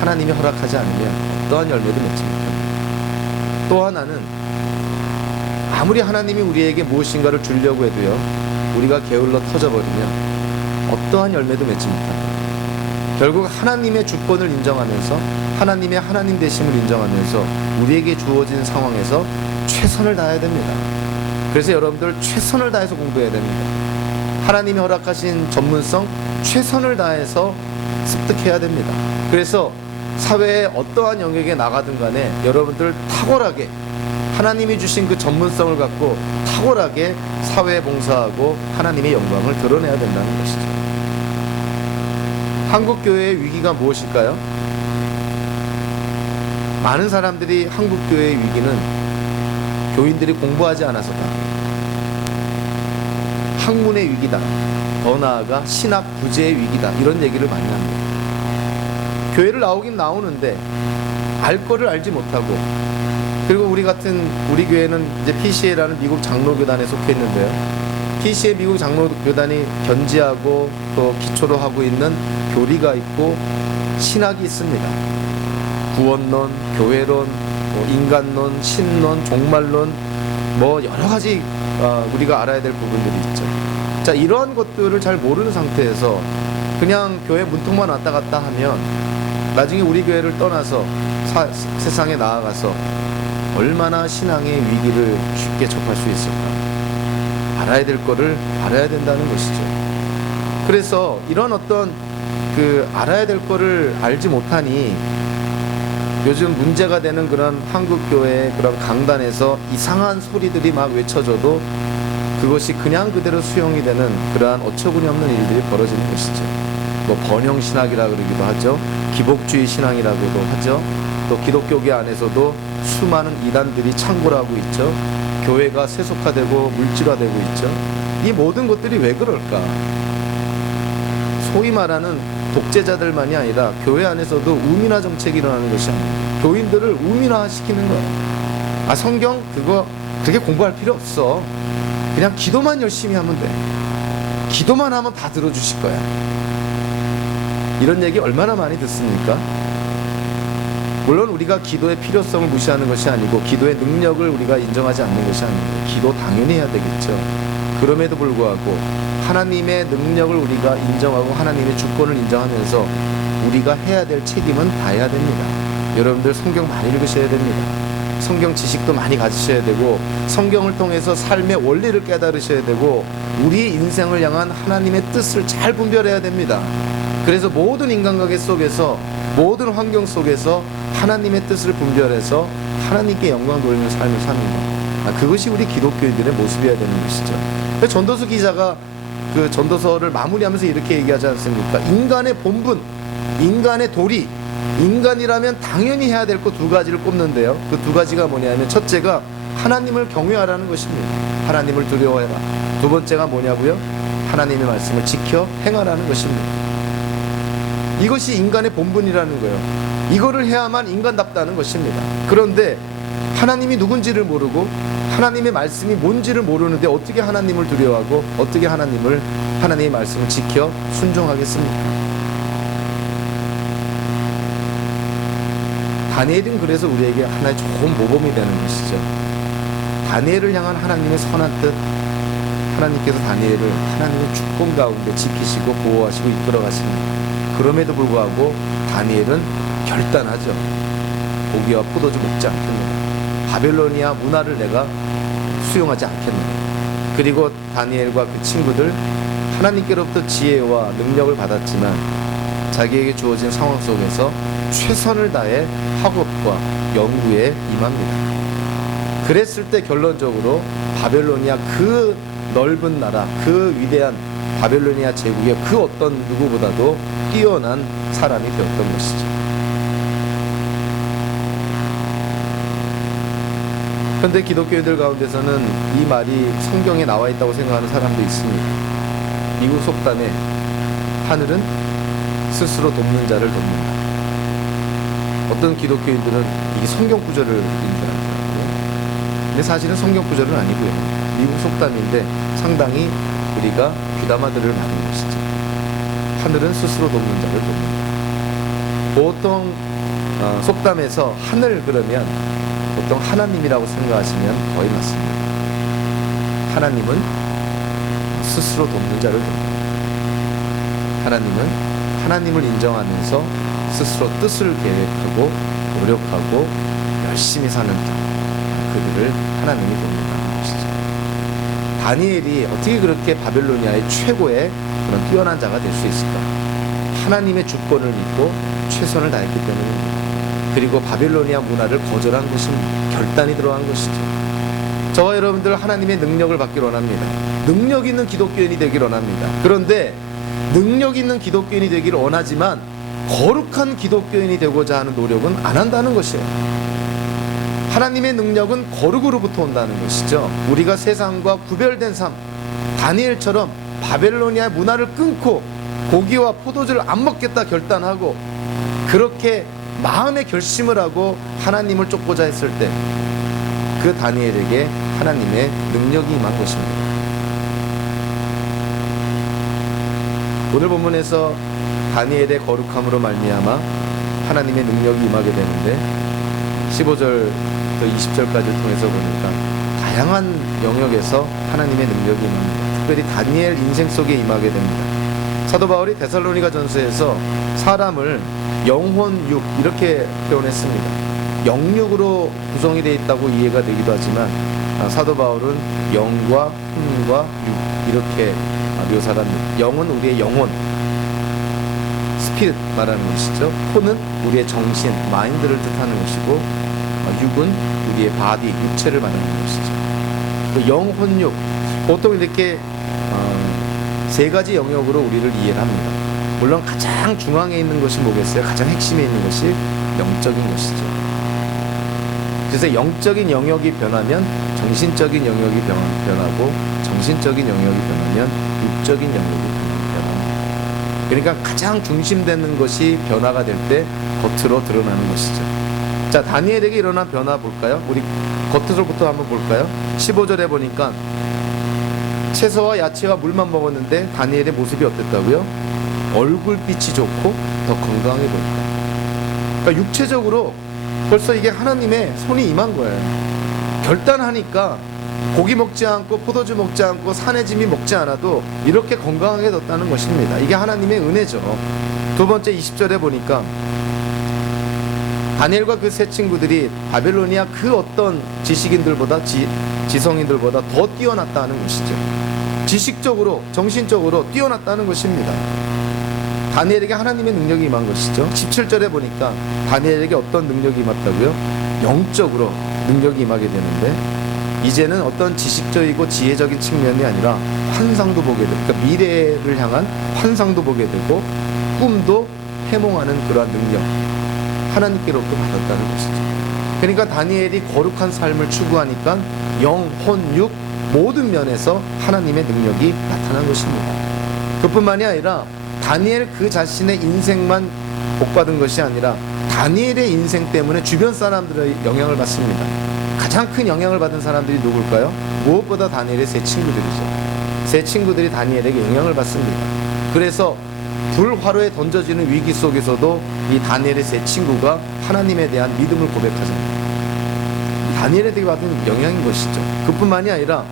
하나님이 허락하지 않으면 어떠한 열매도 맺지 못합니다. 또 하나는 아무리 하나님이 우리에게 무엇인가를 주려고 해도요, 우리가 게을러 터져버리면 어떠한 열매도 맺지 못합니다. 결국 하나님의 주권을 인정하면서 하나님의 하나님 되심을 인정하면서 우리에게 주어진 상황에서 최선을 다해야 됩니다. 그래서 여러분들 최선을 다해서 공부해야 됩니다. 하나님이 허락하신 전문성 최선을 다해서 습득해야 됩니다. 그래서 사회의 어떠한 영역에 나가든 간에 여러분들 탁월하게 하나님이 주신 그 전문성을 갖고 탁월하게 사회에 봉사하고 하나님의 영광을 드러내야 된다는 것이죠. 한국교회의 위기가 무엇일까요? 많은 사람들이 한국교회의 위기는 교인들이 공부하지 않아서다, 학문의 위기다, 더 나아가 신학 부재의 위기다, 이런 얘기를 많이 합니다. 교회를 나오긴 나오는데 알 거를 알지 못하고, 그리고 우리 교회는 이제 PCA라는 미국 장로교단에 속해 있는데요, PCA 미국 장로교단이 견지하고 또 기초로 하고 있는 교리가 있고 신학이 있습니다. 구원론, 교회론, 인간론, 신론, 종말론, 여러 가지 우리가 알아야 될 부분들이 있죠. 자, 이러한 것들을 잘 모르는 상태에서 그냥 교회 문턱만 왔다 갔다 하면 나중에 우리 교회를 떠나서 세상에 나아가서 얼마나 신앙의 위기를 쉽게 접할 수 있을까? 알아야 될 거를 알아야 된다는 것이죠. 그래서 이런 어떤 알아야 될 거를 알지 못하니 요즘 문제가 되는 그런 한국교회의 그런 강단에서 이상한 소리들이 막 외쳐져도 그것이 그냥 그대로 수용이 되는 그러한 어처구니 없는 일들이 벌어지는 것이죠. 번영신학이라 그러기도 하죠. 기복주의 신앙이라고도 하죠. 또 기독교계 안에서도 수많은 이단들이 창궐하고 있죠. 교회가 세속화되고 물질화되고 있죠. 이 모든 것들이 왜 그럴까? 소위 말하는 독재자들만이 아니라 교회 안에서도 우민화 정책이 일어나는 것이 아닙니다. 교인들을 우민화시키는 거예요. 성경 그거 그렇게 공부할 필요 없어. 그냥 기도만 열심히 하면 돼. 기도만 하면 다 들어주실 거야. 이런 얘기 얼마나 많이 듣습니까? 물론 우리가 기도의 필요성을 무시하는 것이 아니고 기도의 능력을 우리가 인정하지 않는 것이 아니고 기도 당연히 해야 되겠죠. 그럼에도 불구하고 하나님의 능력을 우리가 인정하고 하나님의 주권을 인정하면서 우리가 해야 될 책임은 다해야 됩니다. 여러분들 성경 많이 읽으셔야 됩니다. 성경 지식도 많이 가지셔야 되고 성경을 통해서 삶의 원리를 깨달으셔야 되고 우리 인생을 향한 하나님의 뜻을 잘 분별해야 됩니다. 그래서 모든 인간관계 속에서 모든 환경 속에서 하나님의 뜻을 분별해서 하나님께 영광 돌리는 삶을 사는 것, 그것이 우리 기독교인들의 모습이어야 되는 것이죠. 전도서 기자가 그 전도서를 마무리하면서 이렇게 얘기하지 않습니까? 인간의 본분, 인간의 도리, 인간이라면 당연히 해야 될 것 두 가지를 꼽는데요. 그 두 가지가 뭐냐면 첫째가 하나님을 경외하라는 것입니다. 하나님을 두려워해라. 두 번째가 뭐냐고요? 하나님의 말씀을 지켜 행하라는 것입니다. 이것이 인간의 본분이라는 거예요. 이거를 해야만 인간답다는 것입니다. 그런데 하나님이 누군지를 모르고 하나님의 말씀이 뭔지를 모르는데 어떻게 하나님을 두려워하고 어떻게 하나님의 말씀을 지켜 순종하겠습니까? 다니엘은 그래서 우리에게 하나의 좋은 모범이 되는 것이죠. 다니엘을 향한 하나님의 선한 뜻, 하나님께서 다니엘을 하나님의 주권 가운데 지키시고 보호하시고 이끌어 가십니다. 그럼에도 불구하고 다니엘은 결단하죠. 고기와 포도주 먹지 않겠느냐. 바벨로니아 문화를 내가 수용하지 않겠느냐. 그리고 다니엘과 그 친구들 하나님께로부터 지혜와 능력을 받았지만 자기에게 주어진 상황 속에서 최선을 다해 학업과 연구에 임합니다. 그랬을 때 결론적으로 바벨로니아 그 넓은 나라, 그 위대한 바벨로니아 제국의 그 어떤 누구보다도 뛰어난 사람이 되었던 것이죠. 현대 기독교인들 가운데서는 이 말이 성경에 나와 있다고 생각하는 사람도 있습니다. 미국 속담에 하늘은 스스로 돕는 자를 돕는다. 어떤 기독교인들은 이게 성경 구절을 인정하더라고요. 근데 사실은 성경 구절은 아니고요. 미국 속담인데 상당히 우리가 귀담아 들을 말인 것이죠. 하늘은 스스로 돕는 자를 돕는다. 보통 속담에서 하늘 그러면 보통 하나님이라고 생각하시면 거의 맞습니다. 하나님은 스스로 돕는 자를 돕는다. 하나님은 하나님을 인정하면서 스스로 뜻을 계획하고 노력하고 열심히 사는 그들을 하나님이 돕는다는 것이죠. 다니엘이 어떻게 그렇게 바벨로니아의 최고의 그런 뛰어난 자가 될 수 있을까? 하나님의 주권을 믿고 최선을 다했기 때문입니다. 그리고 바벨로니아 문화를 거절한 것입니다. 결단이 들어간 것이죠. 저와 여러분들 하나님의 능력을 받기를 원합니다. 능력 있는 기독교인이 되기를 원합니다. 그런데 능력 있는 기독교인이 되기를 원하지만 거룩한 기독교인이 되고자 하는 노력은 안 한다는 것이에요. 하나님의 능력은 거룩으로부터 온다는 것이죠. 우리가 세상과 구별된 삶, 다니엘처럼 바벨로니아의 문화를 끊고 고기와 포도주를 안 먹겠다 결단하고 그렇게 마음의 결심을 하고 하나님을 쫓고자 했을 때 그 다니엘에게 하나님의 능력이 임한 것입니다. 오늘 본문에서 다니엘의 거룩함으로 말미암아 하나님의 능력이 임하게 되는데 15절부터 20절까지 통해서 보니까 다양한 영역에서 하나님의 능력이 임합니다. 특별히 다니엘 인생 속에 임하게 됩니다. 사도 바울이 데살로니가 전서에서 사람을 영혼, 육 이렇게 표현했습니다. 영육으로 구성이 되어 있다고 이해가 되기도 하지만 사도 바울은 영과 혼과 육 이렇게 묘사를 합니다. 영은 우리의 영혼, 스피릿 말하는 것이죠. 혼은 우리의 정신, 마인드를 뜻하는 것이고 육은 우리의 바디, 육체를 말하는 것이죠. 영, 혼, 육 보통 이렇게 세 가지 영역으로 우리를 이해를 합니다. 물론 가장 중앙에 있는 것이 뭐겠어요? 가장 핵심에 있는 것이 영적인 것이죠. 그래서 영적인 영역이 변하면 정신적인 영역이 변하고 정신적인 영역이 변하면 육적인 영역이 변합니다. 그러니까 가장 중심되는 것이 변화가 될 때 겉으로 드러나는 것이죠. 자, 다니엘에게 일어난 변화 볼까요? 우리 겉으로부터 한번 볼까요? 15절에 보니까 채소와 야채와 물만 먹었는데 다니엘의 모습이 어땠다고요? 얼굴빛이 좋고 더 건강해 보인다. 그러니까 육체적으로 벌써 이게 하나님의 손이 임한 거예요. 결단하니까 고기 먹지 않고 포도주 먹지 않고 산의 짐이 먹지 않아도 이렇게 건강하게 뒀다는 것입니다. 이게 하나님의 은혜죠. 두 번째 20절에 보니까 다니엘과 그 세 친구들이 바벨로니아 그 어떤 지식인들보다 지성인들보다 더 뛰어났다는 것이죠. 지식적으로 정신적으로 뛰어났다는 것입니다. 다니엘에게 하나님의 능력이 임한 것이죠. 17절에 보니까 다니엘에게 어떤 능력이 임했다고요? 영적으로 능력이 임하게 되는데 이제는 어떤 지식적이고 지혜적인 측면이 아니라 환상도 보게 되고 그러니까 미래를 향한 환상도 보게 되고 꿈도 해몽하는 그러한 능력 하나님께로부터 받았다는 것이죠. 그러니까 다니엘이 거룩한 삶을 추구하니까 영, 혼, 육 모든 면에서 하나님의 능력이 나타난 것입니다. 그뿐만이 아니라 다니엘 그 자신의 인생만 복받은 것이 아니라 다니엘의 인생 때문에 주변 사람들의 영향을 받습니다. 가장 큰 영향을 받은 사람들이 누굴까요? 무엇보다 다니엘의 세 친구들이죠. 세 친구들이 다니엘에게 영향을 받습니다. 그래서 불화로에 던져지는 위기 속에서도 이 다니엘의 세 친구가 하나님에 대한 믿음을 고백하잖아요. 다니엘에게 받은 영향인 것이죠. 그뿐만이 아니라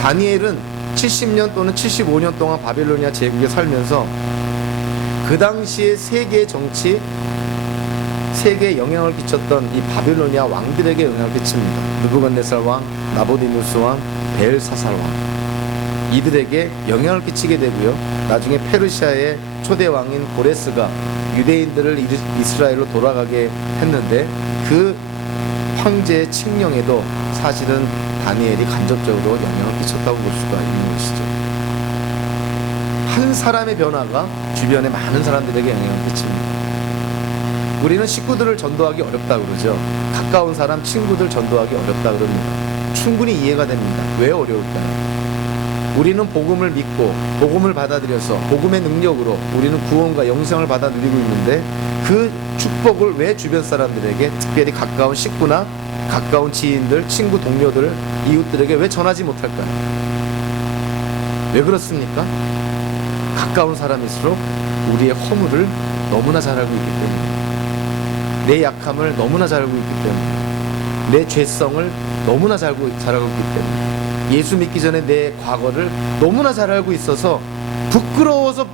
다니엘은 70년 또는 75년 동안 바벨로니아 제국에 살면서 그 당시의 세계 정치, 세계에 영향을 끼쳤던 이 바빌로니아 왕들에게 영향을 끼칩니다. 느부갓네살 왕, 나보디누스 왕, 벨사살 왕, 이들에게 영향을 끼치게 되고요. 나중에 페르시아의 초대 왕인 고레스가 유대인들을 이스라엘로 돌아가게 했는데 그 황제의 칙령에도 사실은 다니엘이 간접적으로 영향을 끼쳤다고 볼 수가 있는 것이죠. 한 사람의 변화가 주변의 많은 사람들에게 영향을 끼칩니다. 우리는 식구들을 전도하기 어렵다 그러죠. 가까운 사람, 친구들 전도하기 어렵다 그럽니다. 충분히 이해가 됩니다. 왜 어려울까요? 우리는 복음을 믿고 복음을 받아들여서 복음의 능력으로 우리는 구원과 영생을 받아 누리고 있는데 그 축복을 왜 주변 사람들에게, 특별히 가까운 식구나 가까운 지인들, 친구, 동료들, 이웃들에게 왜 전하지 못할까요? 왜 그렇습니까? 가까운 사람일수록 우리의 허물을 너무나 잘 알고 있기 때문에, 내 약함을 너무나 잘 알고 있기 때문에, 내 죄성을 너무나 잘 알고 있기 때문에, 예수 믿기 전에 내 과거를 너무나 잘 알고 있어서 부끄러워서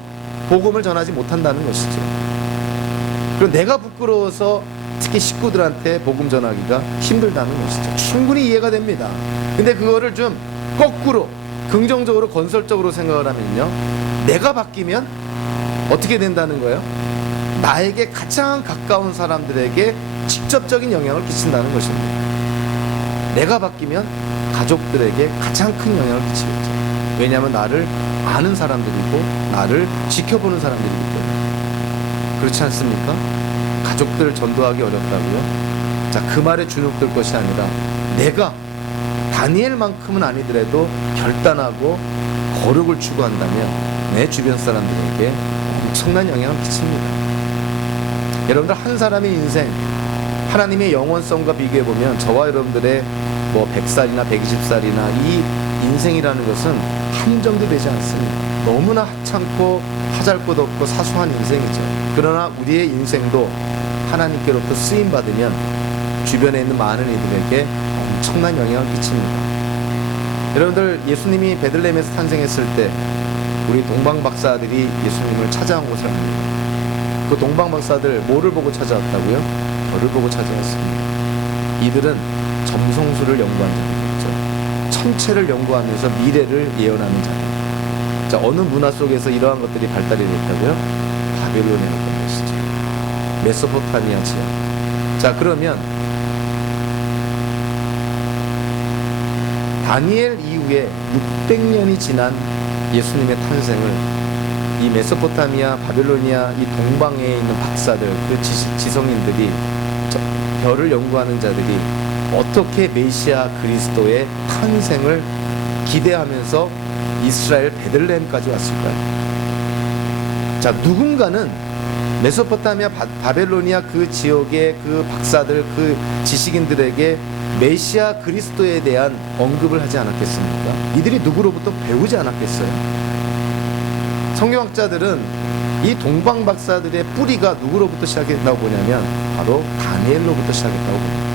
복음을 전하지 못한다는 것이죠. 그리고 내가 부끄러워서 특히 식구들한테 복음 전하기가 힘들다는 것이죠. 충분히 이해가 됩니다. 근데 그거를 좀 거꾸로 긍정적으로 건설적으로 생각을 하면요, 내가 바뀌면 어떻게 된다는 거예요? 나에게 가장 가까운 사람들에게 직접적인 영향을 끼친다는 것입니다. 내가 바뀌면 가족들에게 가장 큰 영향을 끼치겠죠. 왜냐하면 나를 아는 사람들이고 나를 지켜보는 사람들이기 때문에. 그렇지 않습니까? 가족들 전도하기 어렵다고요? 자, 그 말에 주눅들 것이 아니라 내가 다니엘만큼은 아니더라도 결단하고 거룩을 추구한다면 내 주변 사람들에게 엄청난 영향을 끼칩니다. 여러분들, 한 사람의 인생, 하나님의 영원성과 비교해보면 저와 여러분들의 100살이나 120살이나 이 인생이라는 것은 한정도 되지 않습니다. 너무나 하찮고 하잘것없고 사소한 인생이죠. 그러나 우리의 인생도 하나님께로부터 쓰임받으면 주변에 있는 많은 이들에게 엄청난 영향을 끼칩니다. 여러분들, 예수님이 베들레헴에서 탄생했을 때 우리 동방박사들이 예수님을 찾아온 것을 압니다. 그 동방박사들 뭐를 보고 찾아왔다고요? 별을 보고 찾아왔습니다. 이들은 점성술을 연구한 자들이겠죠. 천체를 연구하면서 미래를 예언하는 자들. 자, 어느 문화 속에서 이러한 것들이 발달이 됐다고요? 바빌로니아였던 것이죠. 메소포타미아 지역. 자, 그러면 다니엘 이후에 600년이 지난 예수님의 탄생을 이 메소포타미아, 바빌로니아, 이 동방에 있는 박사들, 그 지성인들이, 별을 연구하는 자들이 어떻게 메시아 그리스도의 탄생을 기대하면서 이스라엘 베들레헴까지 왔을까요? 자, 누군가는 메소포타미아, 바벨로니아 그 지역의 그 박사들, 그 지식인들에게 메시아 그리스도에 대한 언급을 하지 않았겠습니까? 이들이 누구로부터 배우지 않았겠어요? 성경학자들은 이 동방 박사들의 뿌리가 누구로부터 시작했다고 보냐면 바로 다니엘로부터 시작했다고 봅니다.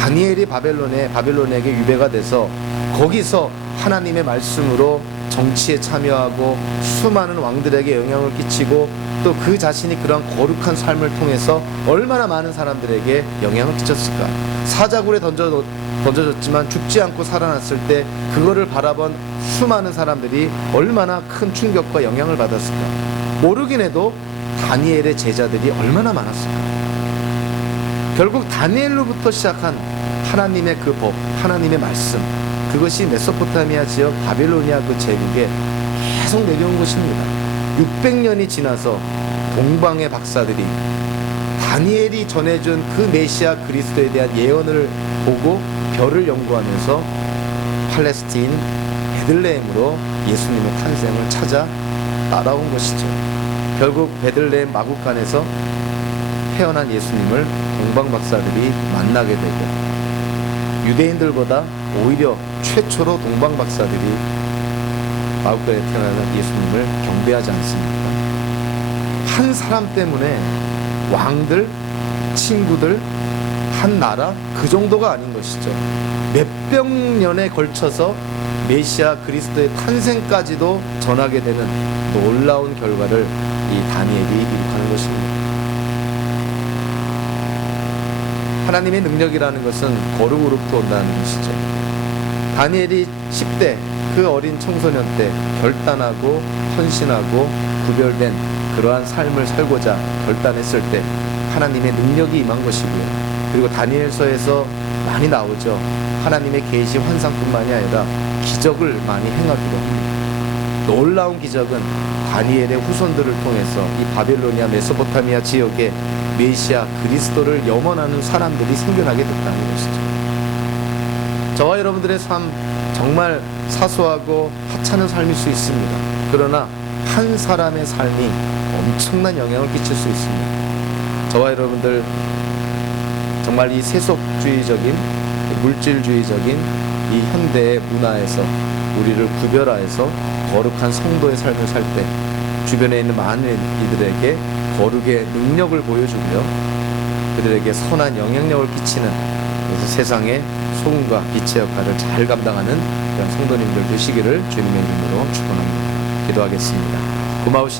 다니엘이 바벨론에게 유배가 돼서 거기서 하나님의 말씀으로 정치에 참여하고 수많은 왕들에게 영향을 끼치고 또 그 자신이 그런 거룩한 삶을 통해서 얼마나 많은 사람들에게 영향을 끼쳤을까. 사자굴에 던져졌지만 죽지 않고 살아났을 때 그거를 바라본 수많은 사람들이 얼마나 큰 충격과 영향을 받았을까. 모르긴 해도 다니엘의 제자들이 얼마나 많았을까. 결국 다니엘로부터 시작한 하나님의 그 법, 하나님의 말씀, 그것이 메소포타미아 지역 바빌로니아 그 제국에 계속 내려온 것입니다. 600년이 지나서 동방의 박사들이 다니엘이 전해준 그 메시아 그리스도에 대한 예언을 보고 별을 연구하면서 팔레스틴 베들레헴으로 예수님의 탄생을 찾아 따라온 것이죠. 결국 베들레헴 마구간에서 태어난 예수님을 동방 박사들이 만나게 되고, 유대인들보다 오히려 최초로 동방 박사들이 마구간에 태어난 예수님을 경배하지 않습니까? 한 사람 때문에 왕들, 친구들, 한 나라, 그 정도가 아닌 것이죠. 몇백 년에 걸쳐서 메시아 그리스도의 탄생까지도 전하게 되는 놀라운 결과를 이 다니엘이 이룩하는 것입니다. 하나님의 능력이라는 것은 거룩으로부터 온다는 것이죠. 다니엘이 10대 그 어린 청소년 때 결단하고 헌신하고 구별된 그러한 삶을 살고자 결단했을 때 하나님의 능력이 임한 것이고요. 그리고 다니엘서에서 많이 나오죠. 하나님의 계시 환상뿐만이 아니라 기적을 많이 행하기도 합니다. 놀라운 기적은 다니엘의 후손들을 통해서 이 바벨로니아 메소포타미아 지역에 메시아 그리스도를 염원하는 사람들이 생겨나게 됐다는 것이죠. 저와 여러분들의 삶 정말 사소하고 하찮은 삶일 수 있습니다. 그러나 한 사람의 삶이 엄청난 영향을 끼칠 수 있습니다. 저와 여러분들 정말 이 세속주의적인 물질주의적인 이 현대의 문화에서 우리를 구별하여서 거룩한 성도의 삶을 살 때 주변에 있는 많은 이들에게 거룩의 능력을 보여주고요, 그들에게 선한 영향력을 끼치는, 그래서 세상의 소금과 빛의 역할을 잘 감당하는 그런 성도님들 되시기를 주님의 이름으로 축원합니다. 기도하겠습니다. 고마우신